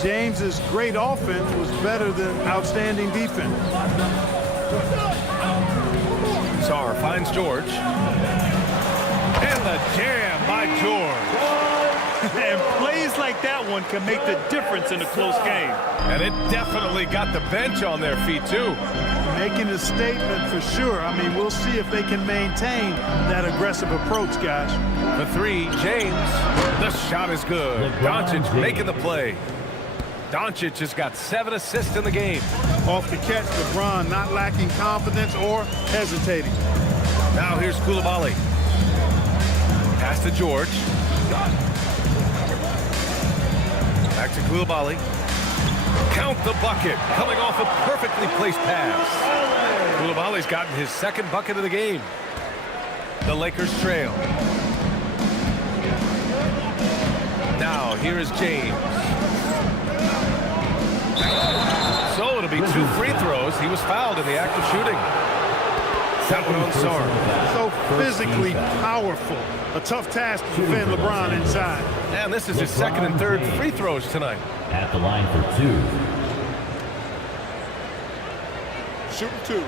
James's great offense was better than outstanding defense. Sarr finds George. And the jam by George. And plays like that one can make the difference in a close game. And it definitely got the bench on their feet, too. Making a statement for sure. I mean, we'll see if they can maintain that aggressive approach, guys. The 3, James. The shot is good. Doncic making the play. Doncic has got 7 assists in the game. Off the catch, LeBron not lacking confidence or hesitating. Now here's Coulibaly. Pass to George. Back to Coulibaly. Count the bucket. Coming off a perfectly placed pass. Coulibaly's gotten his second bucket of the game. The Lakers trail. Now here is James. So it'll be 2 free throws. He was fouled in the act of shooting. That one on Sarr. So physically powerful. A tough task to defend LeBron inside. And this is his second and third free throws tonight. At the line for 2. Shooting 2.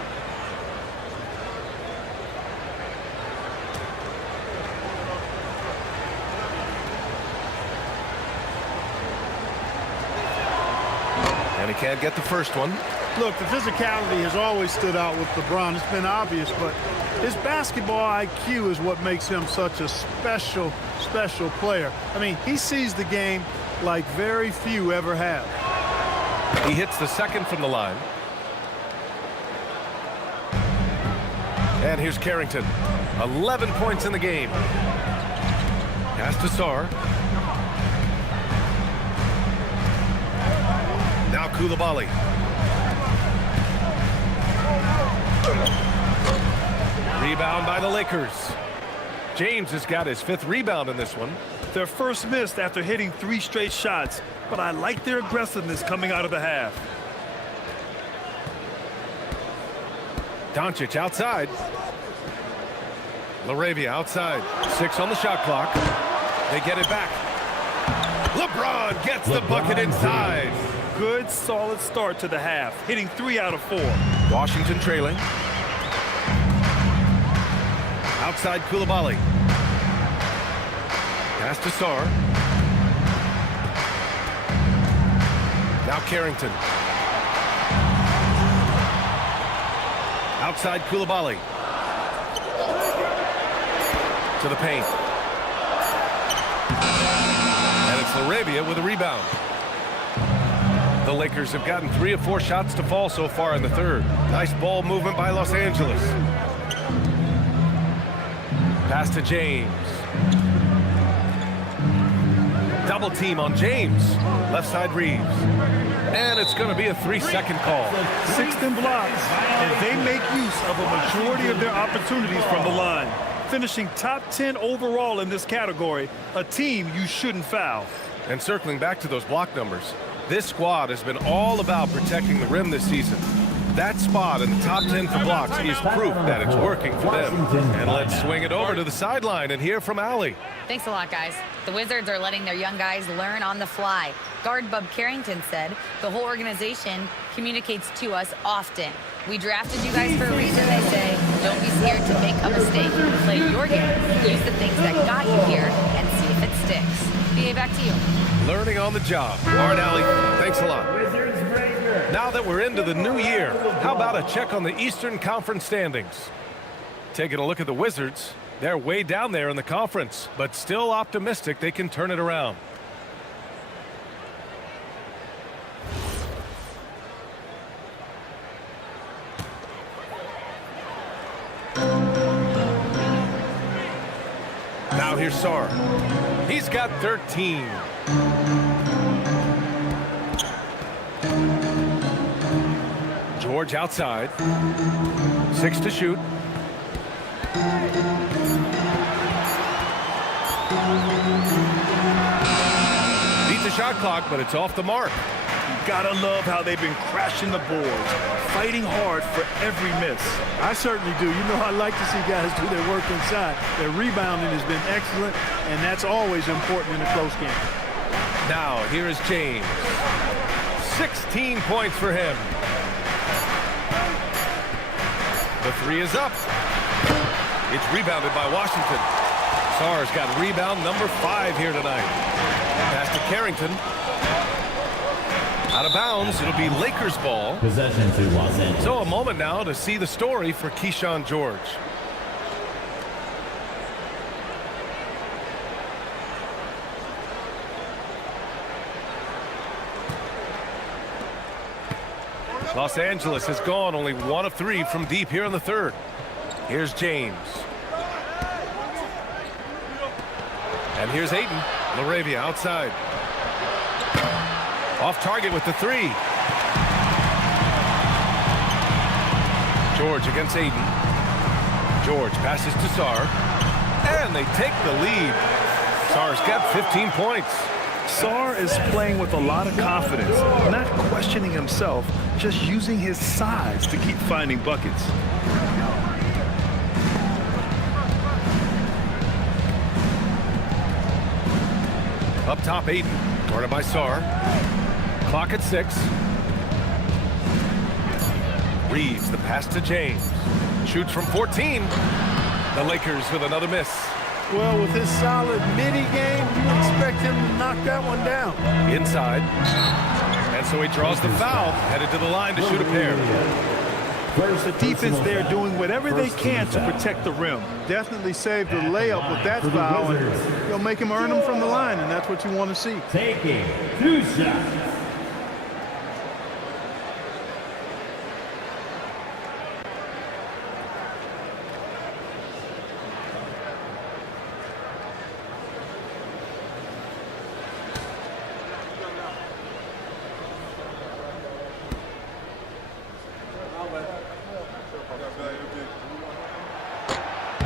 And he can't get the first one. Look, the physicality has always stood out with LeBron. It's been obvious, but his basketball IQ is what makes him such a special player. I mean, he sees the game like very few ever have. He hits the second from the line. And here's Carrington. 11 points in the game. Pass to Sarr. Now Coulibaly. Rebound by the Lakers. James has got his 5th rebound in this one. Their first miss after hitting 3 straight shots, but I like their aggressiveness coming out of the half. Doncic outside. LaRavia outside. 6 on the shot clock. They get it back. LeBron gets the bucket inside. Good, solid start to the half, hitting 3 out of 4. Washington trailing. Outside Koulibaly. Pass to Sarr. Now Carrington. Outside Koulibaly. To the paint. And it's LaRavia with a rebound. The Lakers have gotten 3 of 4 shots to fall so far in the third. Nice ball movement by Los Angeles. Pass to James. Double team on James. Left side Reeves. And it's going to be a 3-second call. 16 blocks, and they make use of a majority of their opportunities from the line. Finishing top 10 overall in this category, a team you shouldn't foul. And circling back to those block numbers, this squad has been all about protecting the rim this season. That spot in the top 10 for blocks is proof that it's working for them. And let's swing it over to the sideline and hear from Allie. Thanks a lot, guys. The Wizards are letting their young guys learn on the fly. Guard Bub Carrington said the whole organization communicates to us often. We drafted you guys for a reason, they say. Don't be scared to make a mistake. Play your game. Use the things that got you here and see if it sticks. BA, back to you. Learning on the job. All right, Allie, thanks a lot. Now that we're into the new year, how about a check on the Eastern Conference standings? Taking a look at the Wizards, they're way down there in the conference, but still optimistic they can turn it around. Now here's Sarr. He's got 13. George outside. 6 to shoot. Beat the shot clock, but it's off the mark. You gotta love how they've been crashing the boards, fighting hard for every miss. I certainly do. You know, I like to see guys do their work inside. Their rebounding has been excellent, and that's always important in a close game. Now, here is James. 16 points for him. The 3 is up. It's rebounded by Washington. Sarr's got rebound number 5 here tonight. Pass to Carrington. Out of bounds, it'll be Lakers ball. Possession to Los Angeles. So a moment now to see the story for Keyshawn George. Los Angeles has gone only 1 of 3 from deep here in the third. Here's James. And here's Ayton. LaRavia outside. Off target with the 3. George against Ayton. George passes to Sarr. And they take the lead. Sarr's got 15 points. Sarr is playing with a lot of confidence, not questioning himself, just using his size to keep finding buckets. Up top, Ayton, guarded by Sarr. Clock at 6. Reeves, the pass to James. Shoots from 14. The Lakers with another miss. Well, with his solid midi game, you expect him to knock that one down. Inside. And so he draws the foul, headed to the line to shoot a pair. The defense there doing whatever they can to protect the rim. Definitely saved the layup with that foul, and you'll make him earn them from the line, and that's what you want to see. Taking 2 shots.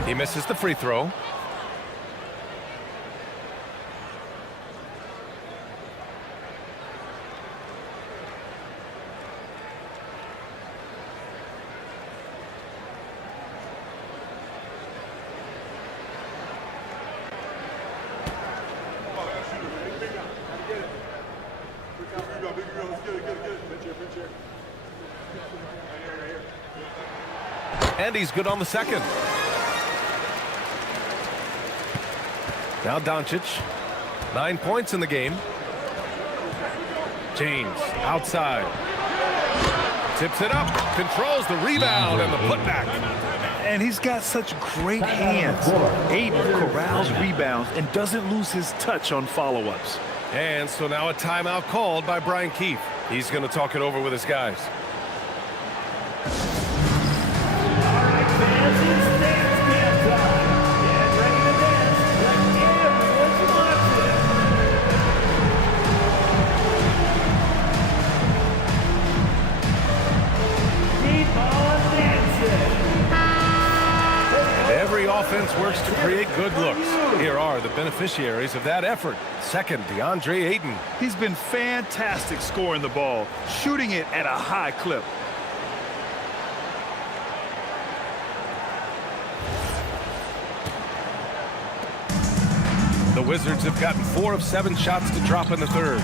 He misses the free throw. And he's good on the second. Now Doncic. 9 points in the game. James outside. Tips it up. Controls the rebound and the putback. And he's got such great hands. Ayton corrals rebounds and doesn't lose his touch on follow-ups. And so now a timeout called by Brian Keefe. He's going to talk it over with his guys. Every offense works to create good looks. Here are the beneficiaries of that effort. Second, DeAndre Ayton. He's been fantastic scoring the ball, shooting it at a high clip. The Wizards have gotten 4 of 7 shots to drop in the third.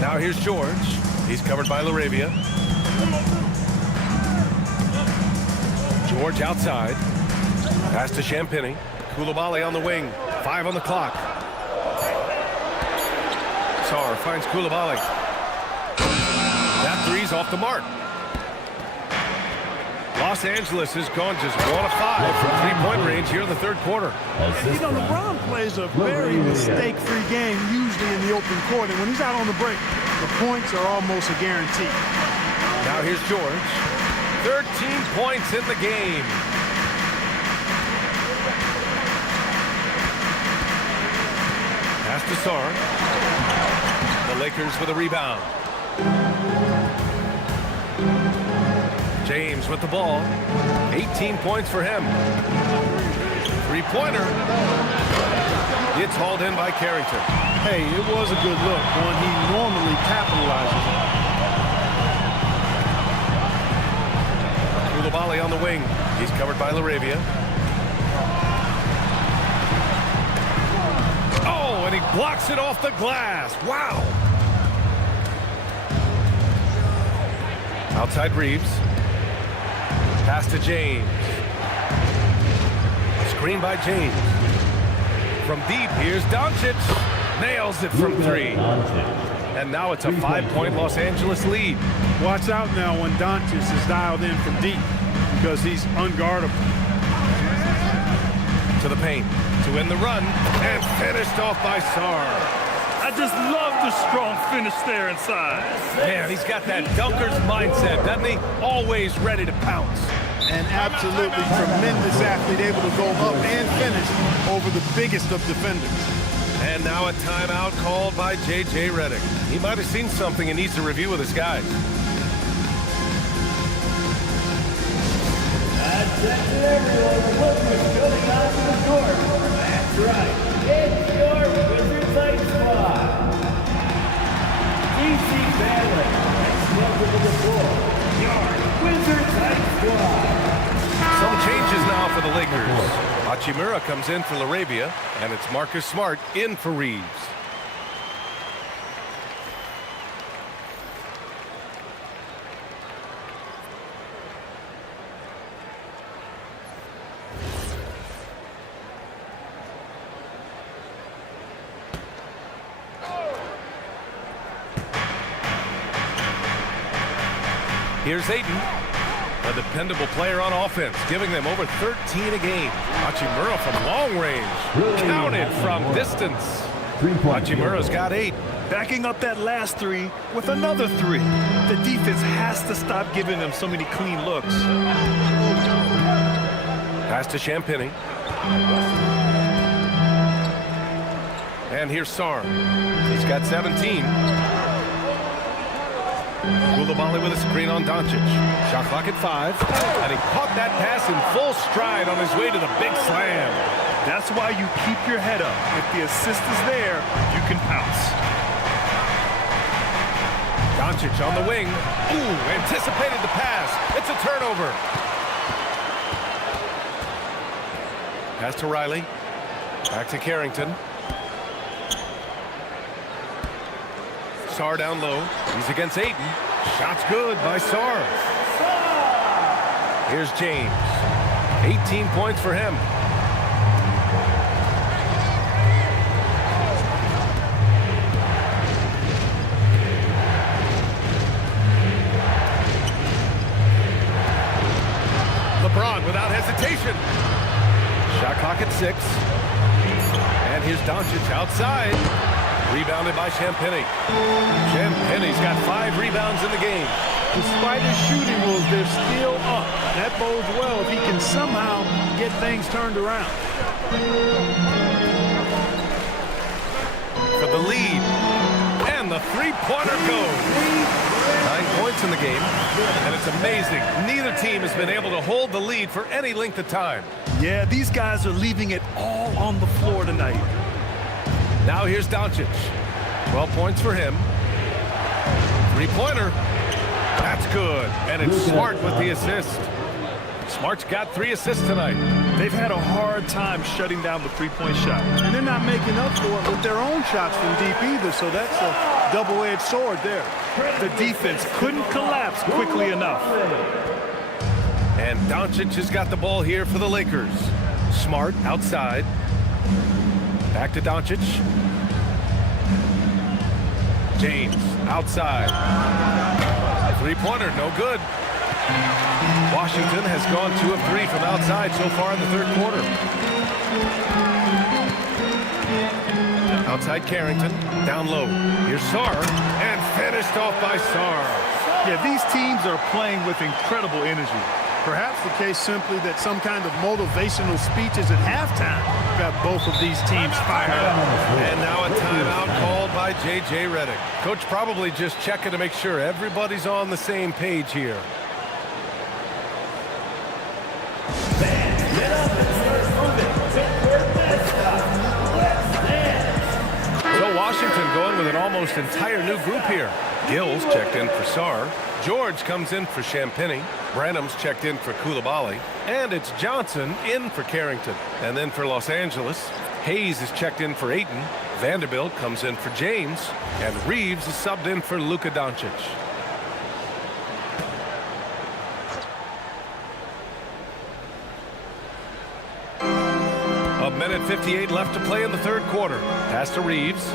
Now here's George. He's covered by LaRavia. George outside. Pass to Champagny. Koulibaly on the wing. 5 on the clock. Sarr finds Koulibaly. That three's off the mark. Los Angeles has gone just 1 of 5 from three-point range here in the third quarter. And, you know, LeBron plays a very mistake-free game, usually in the open court. And when he's out on the break, the points are almost a guarantee. Now here's George. 13 points in the game. Pass to Sarr. The Lakers with a rebound. James with the ball. 18 points for him. Three-pointer. It's hauled in by Carrington. Hey, it was a good look, one he normally capitalizes on. Koulibaly on the wing. He's covered by LaRavia. Oh, and he blocks it off the glass. Wow. Outside Reeves. Pass to James. Screen by James. From deep, here's Doncic. Nails it from 3. And now it's a 5-point Los Angeles lead. Watch out now when Doncic is dialed in from deep because he's unguardable. To the paint. To win the run. And finished off by Sarr. I just love the strong finish there inside. Man, he's got that dunker's mindset, doesn't he? Always ready to pounce. An absolutely tremendous athlete, able to go up and finish over the biggest of defenders. And now a timeout called by J.J. Redick. He might have seen something and needs to review with his guys. Attention everyone, look who's coming onto the court. That's right, it's your Wizards Ice Squad. DC Bailey, and welcome to the floor, your Wizards Ice Squad. Some changes now for the Lakers. Hachimura comes in for LaRavia, and it's Marcus Smart in for Reeves. Here's Ayton, a dependable player on offense, giving them over 13 a game. Hachimura from long range, counted from distance. Hachimura's got 8. Backing up that last 3 with another 3. The defense has to stop giving them so many clean looks. Pass to Champagny. And here's Sarr. He's got 17. Koulibaly with a screen on Doncic. Shot clock at 5. And he caught that pass in full stride on his way to the big slam. That's why you keep your head up. If the assist is there, you can pounce. Doncic on the wing. Ooh, anticipated the pass. It's a turnover. Pass to Riley. Back to Carrington. Sarr down low. He's against Ayton. Shot's good by Sarr. Here's James. 18 points for him. LeBron without hesitation. Shot clock at 6. And here's Doncic outside. Rebounded by Champagny. Champagny's got 5 rebounds in the game. Despite his shooting rules, they're still up. That bodes well if he can somehow get things turned around. For the lead. And the three-pointer goes. 9 points in the game. And it's amazing. Neither team has been able to hold the lead for any length of time. Yeah, these guys are leaving it all on the floor tonight. Now here's Doncic. 12 points for him. Three-pointer. That's good. And it's Smart with the assist. Smart's got 3 assists tonight. They've had a hard time shutting down the three-point shot. And they're not making up for it with their own shots from deep either, so that's a double-edged sword there. The defense couldn't collapse quickly enough. And Doncic has got the ball here for the Lakers. Smart outside. Back to Doncic. James outside. Three-pointer, no good. Washington has gone 2 of 3 from outside so far in the third quarter. Outside Carrington, down low. Here's Sarr, and finished off by Sarr. Yeah, these teams are playing with incredible energy. Perhaps the case simply that some kind of motivational speeches at halftime got both of these teams fired up. And now a timeout called by J.J. Redick. Coach probably just checking to make sure everybody's on the same page here. So Washington going with an almost entire new group here. Gills checked in for Sarr. George comes in for Champagny. Branham's checked in for Coulibaly. And it's Johnson in for Carrington. And then for Los Angeles, Hayes is checked in for Ayton. Vanderbilt comes in for James. And Reeves is subbed in for Luka Doncic. A minute 58 left to play in the third quarter. Pass to Reeves.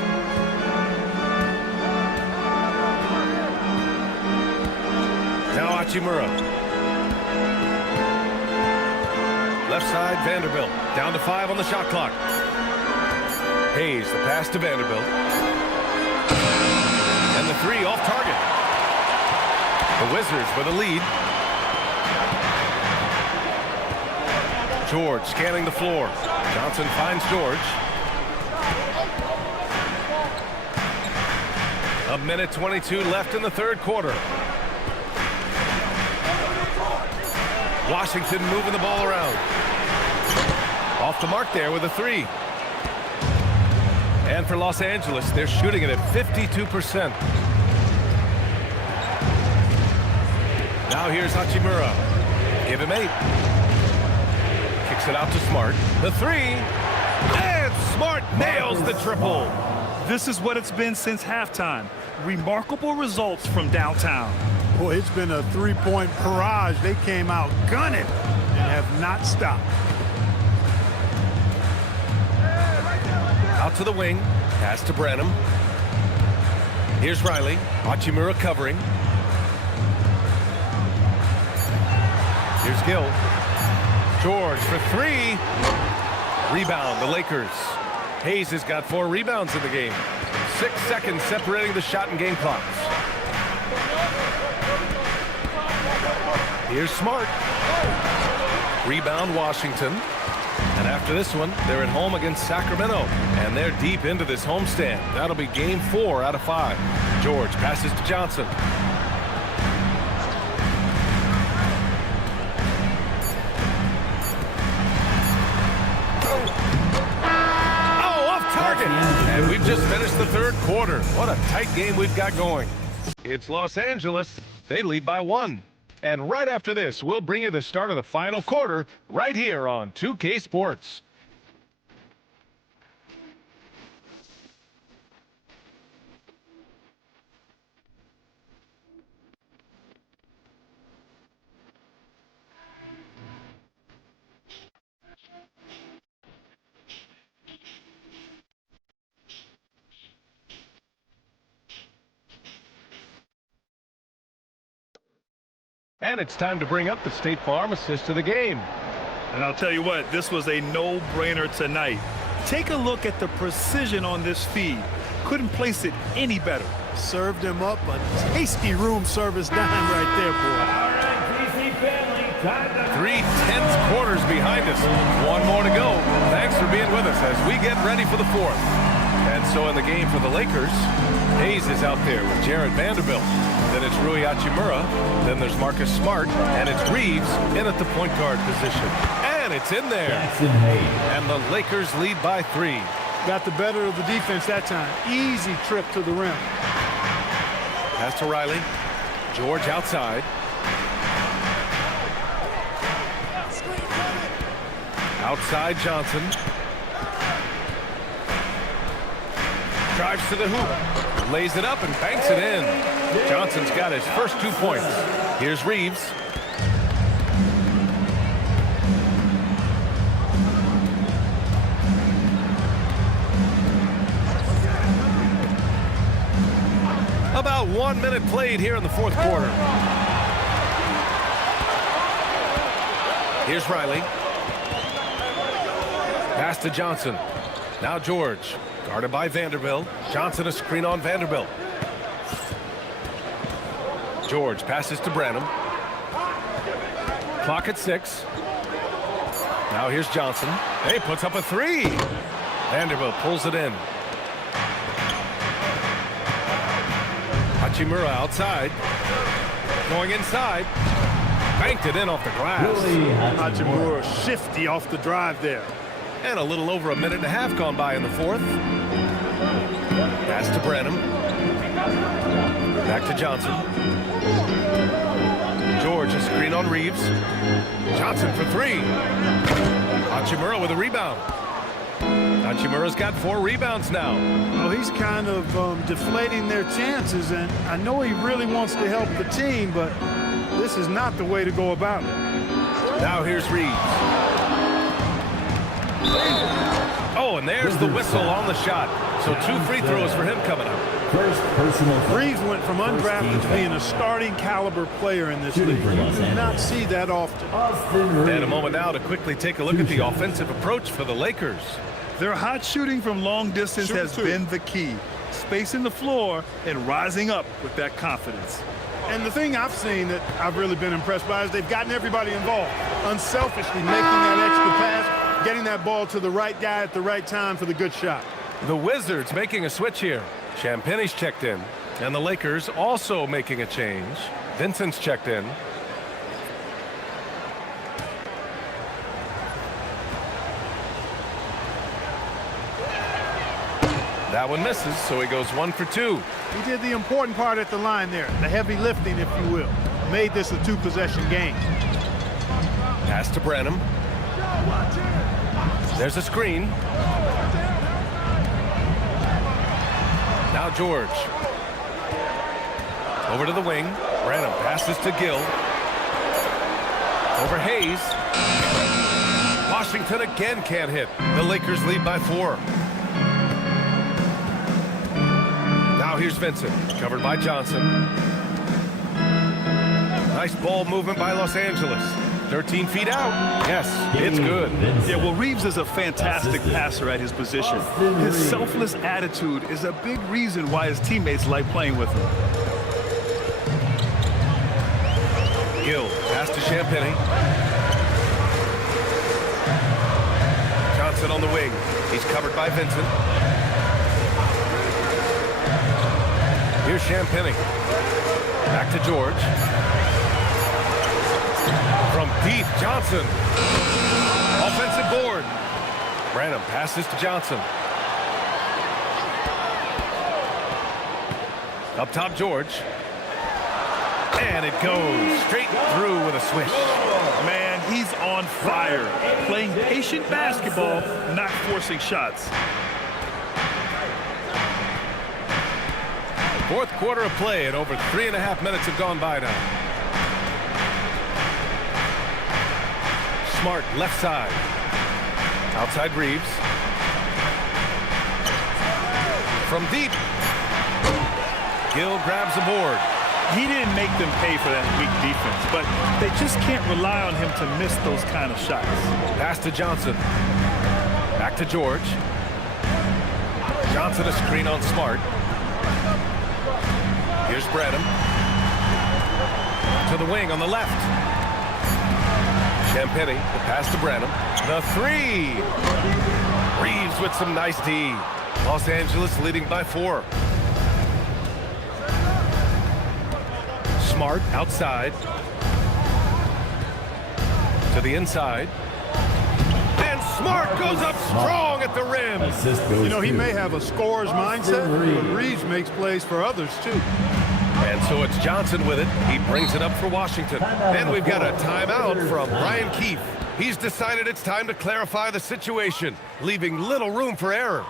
Now Hachimura. Left side, Vanderbilt. Down to 5 on the shot clock. Hayes, the pass to Vanderbilt. And the 3 off target. The Wizards with a lead. George scanning the floor. Johnson finds George. A minute 22 left in the third quarter. Washington moving the ball around. Off the mark there with a 3. And for Los Angeles, they're shooting it at 52%. Now here's Hachimura. Give him 8. Kicks it out to Smart. The 3. And Smart nails the triple. This is what it's been since halftime. Remarkable results from downtown. Boy, it's been a three-point barrage. They came out gunning and have not stopped. Out to the wing. Pass to Branham. Here's Riley. Hachimura covering. Here's Gill. George for 3. Rebound, the Lakers. Hayes has got 4 rebounds in the game. 6 seconds separating the shot and game clocks. Here's Smart. Rebound, Washington. And after this one, they're at home against Sacramento. And they're deep into this homestand. That'll be game 4 out of 5. George passes to Johnson. Oh, off target. And we've just finished the third quarter. What a tight game we've got going. It's Los Angeles. They lead by 1. And right after this, we'll bring you the start of the final quarter right here on 2K Sports. And it's time to bring up the State Farm assist of the game. And I'll tell you what, this was a no-brainer tonight. Take a look at the precision on this feed. Couldn't place it any better. Served him up a tasty room service dime right there, boy. All right, DC family, time to... 3/10 quarters behind us. One more to go. Thanks for being with us as we get ready for the fourth. And so in the game for the Lakers, Hayes is out there with Jared Vanderbilt. Then it's Rui Hachimura. Then there's Marcus Smart. And it's Reeves in at the point guard position. And it's in there. And the Lakers lead by 3. Got the better of the defense that time. Easy trip to the rim. Pass to Riley. George outside. Outside Johnson. Drives to the hoop. Lays it up and banks it in. Johnson's got his first 2 points. Here's Reeves. About 1 minute played here in the fourth quarter. Here's Riley. Pass to Johnson. Now George. Guarded by Vanderbilt. Johnson a screen on Vanderbilt. George passes to Branham. Clock at 6. Now here's Johnson. Hey, puts up a 3. Vanderbilt pulls it in. Hachimura outside. Going inside. Banked it in off the glass. Hachimura shifty off the drive there. And a little over a minute and a half gone by in the fourth. Pass to Branham. Back to Johnson. George a screen on Reeves. Johnson for 3. Hachimura with a rebound. Hachimura's got 4 rebounds now. Well, he's kind of deflating their chances, and I know he really wants to help the team, but this is not the way to go about it. Now here's Reeves. Oh, and there's the whistle on the shot. So 2 free throws for him coming up. Reeves went from undrafted to being a starting caliber player in this league. You do not see that often. And a moment now to quickly take a look at the offensive approach for the Lakers. Their hot shooting from long distance has been the key. Spacing the floor and rising up with that confidence. And the thing I've seen that I've really been impressed by is they've gotten everybody involved. Unselfishly making that extra pass, getting that ball to the right guy at the right time for the good shot. The Wizards making a switch here. Champagne's checked in. And the Lakers also making a change. Vincent's checked in. That one misses, so he goes 1 for 2. He did the important part at the line there, the heavy lifting, if you will. Made this a 2-possession game. Pass to Branham. There's a screen. Now George. Over to the wing. Branham passes to Gill. Over Hayes. Washington again can't hit. The Lakers lead by 4. Now here's Vincent, covered by Johnson. Nice ball movement by Los Angeles. 13 feet out. Yes, it's good. Yeah, well, Reeves is a fantastic passer at his position. His selfless attitude is a big reason why his teammates like playing with him. Gill, pass to Champagnie. Johnson on the wing. He's covered by Vincent. Here's Champagnie. Back to George. From deep, Johnson. Offensive board. Branham passes to Johnson. Up top, George. And it goes straight through with a swish. Man, he's on fire. Playing patient basketball, not forcing shots. Fourth quarter of play, and over 3.5 minutes have gone by now. Smart left side. Outside Reeves. From deep. Gill grabs the board. He didn't make them pay for that weak defense, but they just can't rely on him to miss those kind of shots. Pass to Johnson. Back to George. Johnson a screen on Smart. Here's Branham. To the wing on the left. Champagny, the pass to Branham. The three. Reeves with some nice D. Los Angeles leading by 4. Smart outside. To the inside. And Smart goes up strong at the rim. You know, he may have a scorer's mindset, but Reeves makes plays for others, too. And so it's Johnson with it. He brings it up for Washington. And we've got a timeout from Brian Keefe. He's decided it's time to clarify the situation, leaving little room for error.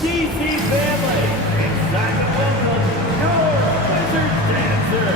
DC family, it's time to welcome your Wizard Dancer.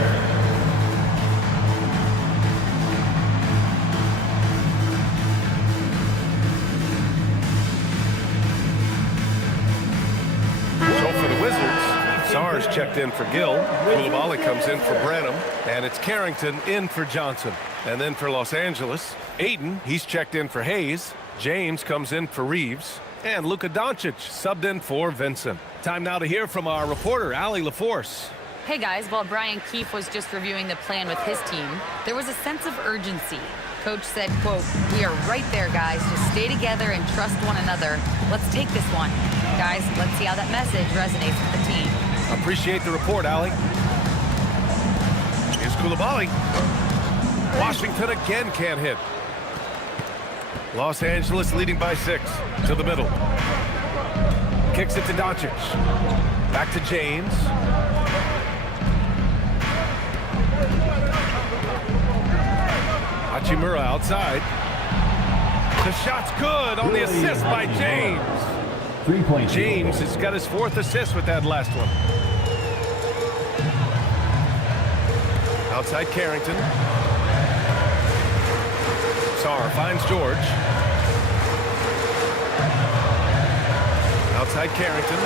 So for the Wizards, Sars checked in for Gill. Koulibaly comes in for Branham. And it's Carrington in for Johnson. And then for Los Angeles, Ayton, he's checked in for Hayes. James comes in for Reeves. And Luka Doncic subbed in for Vincent. Time now to hear from our reporter, Allie LaForce. Hey guys, while Brian Keefe was just reviewing the plan with his team, there was a sense of urgency. Coach said, quote, "We are right there, guys. Just stay together and trust one another. Let's take this one. Guys, let's see how that message resonates with the team." Appreciate the report, Allie. Here's Koulibaly. Washington again can't hit. Los Angeles leading by 6 to the middle. Kicks it to Doncic. Back to James. Hachimura outside. The shot's good on the assist by James. James has got his 4th assist with that last one. Outside Carrington. Sarr finds George. Outside Carrington.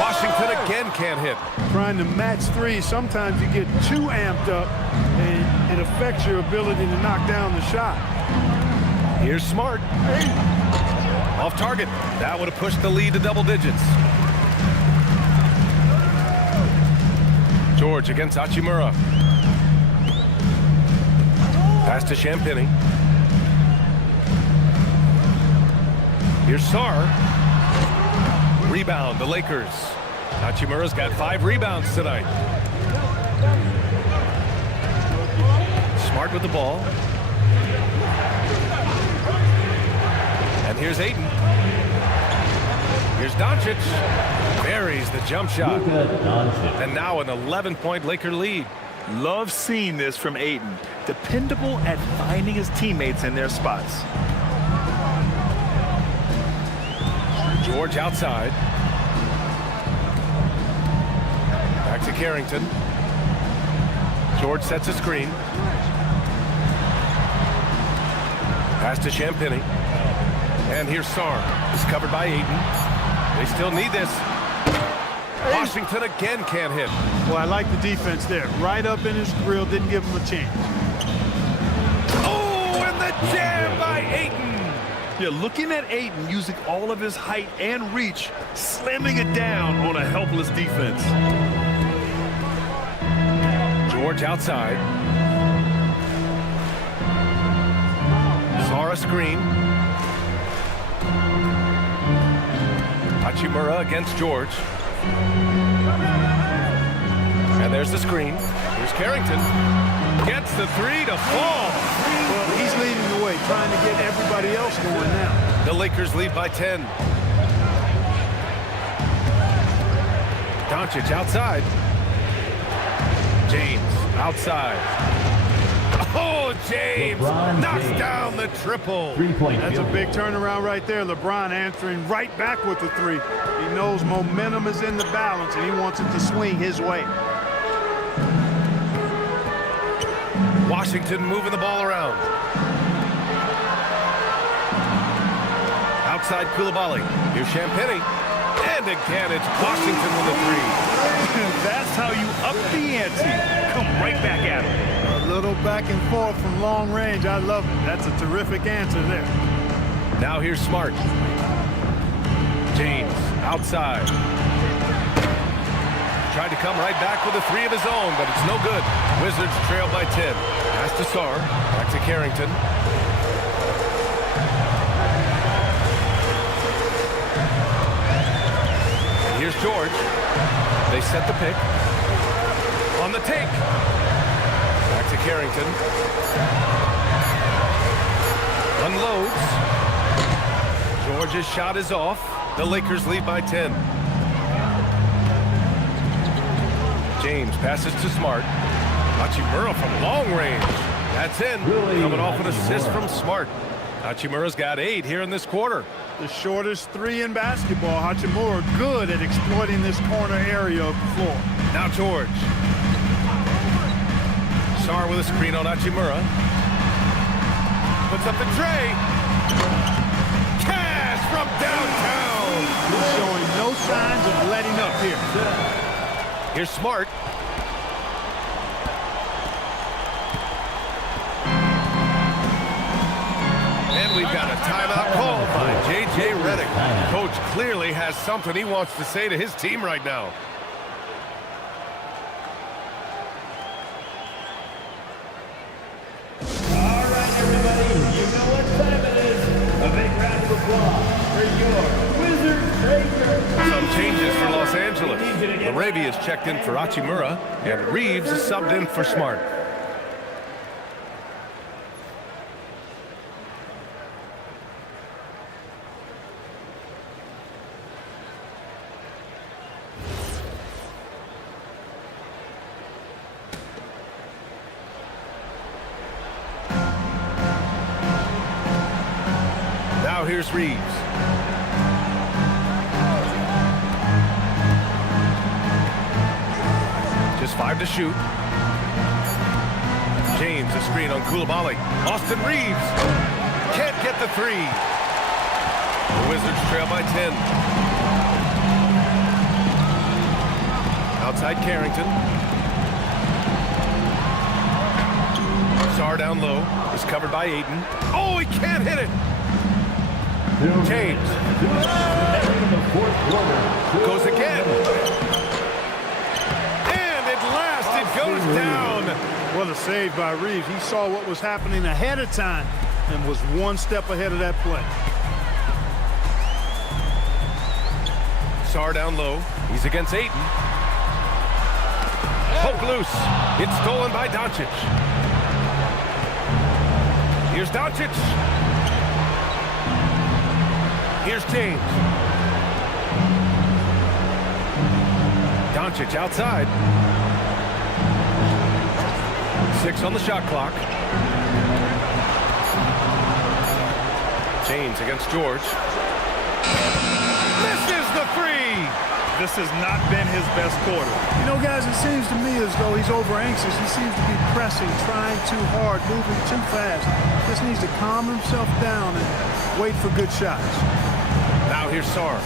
Washington again can't hit. Trying to match three, sometimes you get too amped up and it affects your ability to knock down the shot. Here's Smart. Off target. That would have pushed the lead to double digits. George against Hachimura. Pass to Champagny. Here's Sarr. Rebound, the Lakers. Hachimura's got 5 rebounds tonight. Smart with the ball. And here's Ayton. Here's Doncic. Buries the jump shot. And now an 11-point Laker lead. Love seeing this from Ayton. Dependable at finding his teammates in their spots. George outside. Back to Carrington. George sets a screen. Pass to Champagny. And here's Sarr. It's covered by Ayton. They still need this. Washington again can't hit. Well, I like the defense there. Right up in his grill, didn't give him a chance. Oh, and the jam by Ayton. Yeah, looking at Ayton using all of his height and reach, slamming it down on a helpless defense. George outside. Sarr a screen. Hachimura against George. And there's the screen. Here's Carrington. Gets the 3 to fall. Well, he's leading the way, trying to get everybody else going now. The Lakers lead by 10. Doncic outside. James outside. Oh, James knocks down the triple. That's a big turnaround right there. LeBron answering right back with the 3. He knows momentum is in the balance, and he wants it to swing his way. Washington moving the ball around. Outside Koulibaly. Here's Champagny. And again, it's Washington with a three. That's how you up the ante. Come right back at him. A little back and forth from long range. I love it. That's a terrific answer there. Now here's Smart. James outside. Tried to come right back with a three of his own, but it's no good. Wizards trail by 10. Pass to Sarr. Back to Carrington. And here's George. They set the pick. On the take. Back to Carrington. Unloads. George's shot is off. The Lakers lead by 10. James passes to Smart. Hachimura from long range. That's in. Coming off an assist from Smart. Hachimura's got 8 here in this quarter. The shortest three in basketball. Hachimura good at exploiting this corner area of the floor. Now George. Sarr with a screen on Hachimura. Puts up the tray. Cash from downtown. He's showing no signs of letting up here. Here's Smart. And we've got a timeout called by J.J. Redick. Coach clearly has something he wants to say to his team right now. All right, everybody, you know what time it is. A big round of applause for your Wizards Lakers. Some changes for Los Angeles. Laravia is checked in for Hachimura, and Reeves is subbed in for Smart. Now here's Reeves. Just 5 to shoot. James, a screen on Coulibaly. Austin Reeves can't get the three. The Wizards trail by 10. Outside Carrington. Sarr down low. Is covered by Ayton. Oh, he can't hit it. James. Goes again. And at last it goes down. What a save by Reeves. He saw what was happening ahead of time and was one step ahead of that play. Sarr down low. He's against Ayton. Poke loose. It's stolen by Doncic. Here's Doncic. Here's James. Doncic outside. 6 on the shot clock. James against George. Misses the three. This has not been his best quarter. You know, guys, it seems to me as though he's over anxious. He seems to be pressing, trying too hard, moving too fast. Just needs to calm himself down and wait for good shots. Now here's Sarr.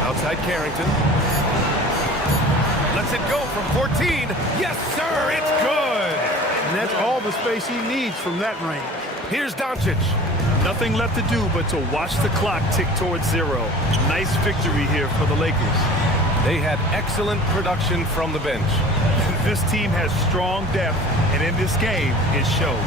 Outside Carrington. Lets it go from 14. Yes, sir, it's good. And that's all the space he needs from that range. Here's Doncic. Nothing left to do but to watch the clock tick towards 0. Nice victory here for the Lakers. They had excellent production from the bench. This team has strong depth, and in this game, it showed.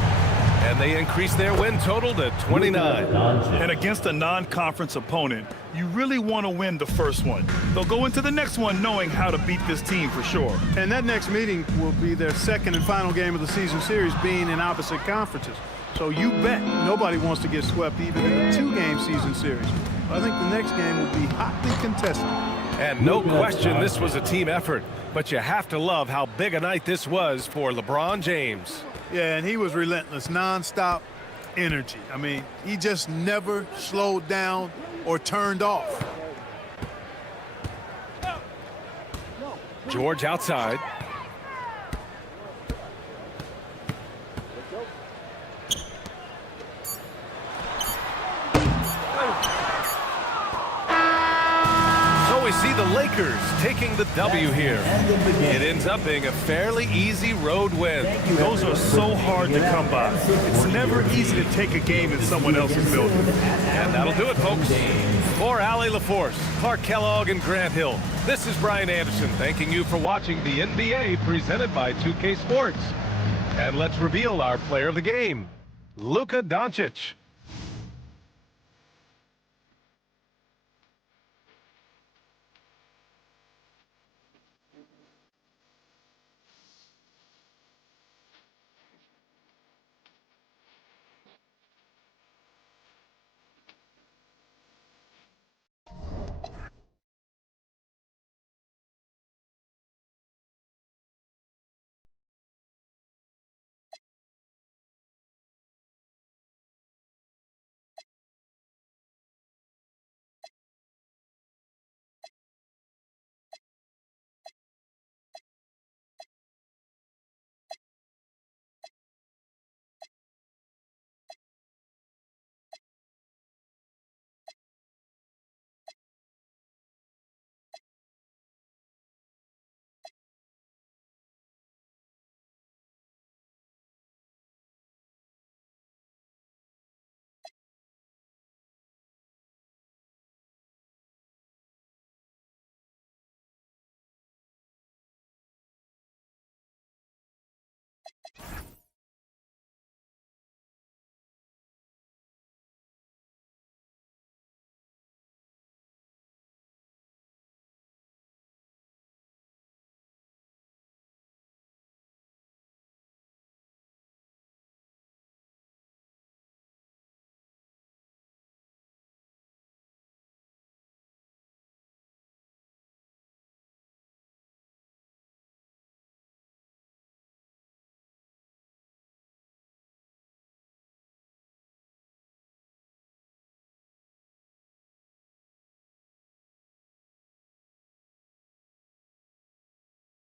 And they increased their win total to 29. And against a non-conference opponent, you really want to win the first one. They'll go into the next one knowing how to beat this team for sure. And that next meeting will be their second and final game of the season series, being in opposite conferences. So you bet nobody wants to get swept even in a 2-game season series. I think the next game will be hotly contested. And no question this was a team effort, but you have to love how big a night this was for LeBron James. Yeah, and he was relentless, nonstop energy. I mean, he just never slowed down or turned off. George outside. taking the W here. It ends up being a fairly easy road win. Those are so hard to come by. It's never easy to take a game in someone else's building. And that'll do it, folks. For Allie LaForce, Clark Kellogg, and Grant Hill, this is Brian Anderson thanking you for watching the NBA presented by 2K Sports. And let's reveal our player of the game, Luka Doncic.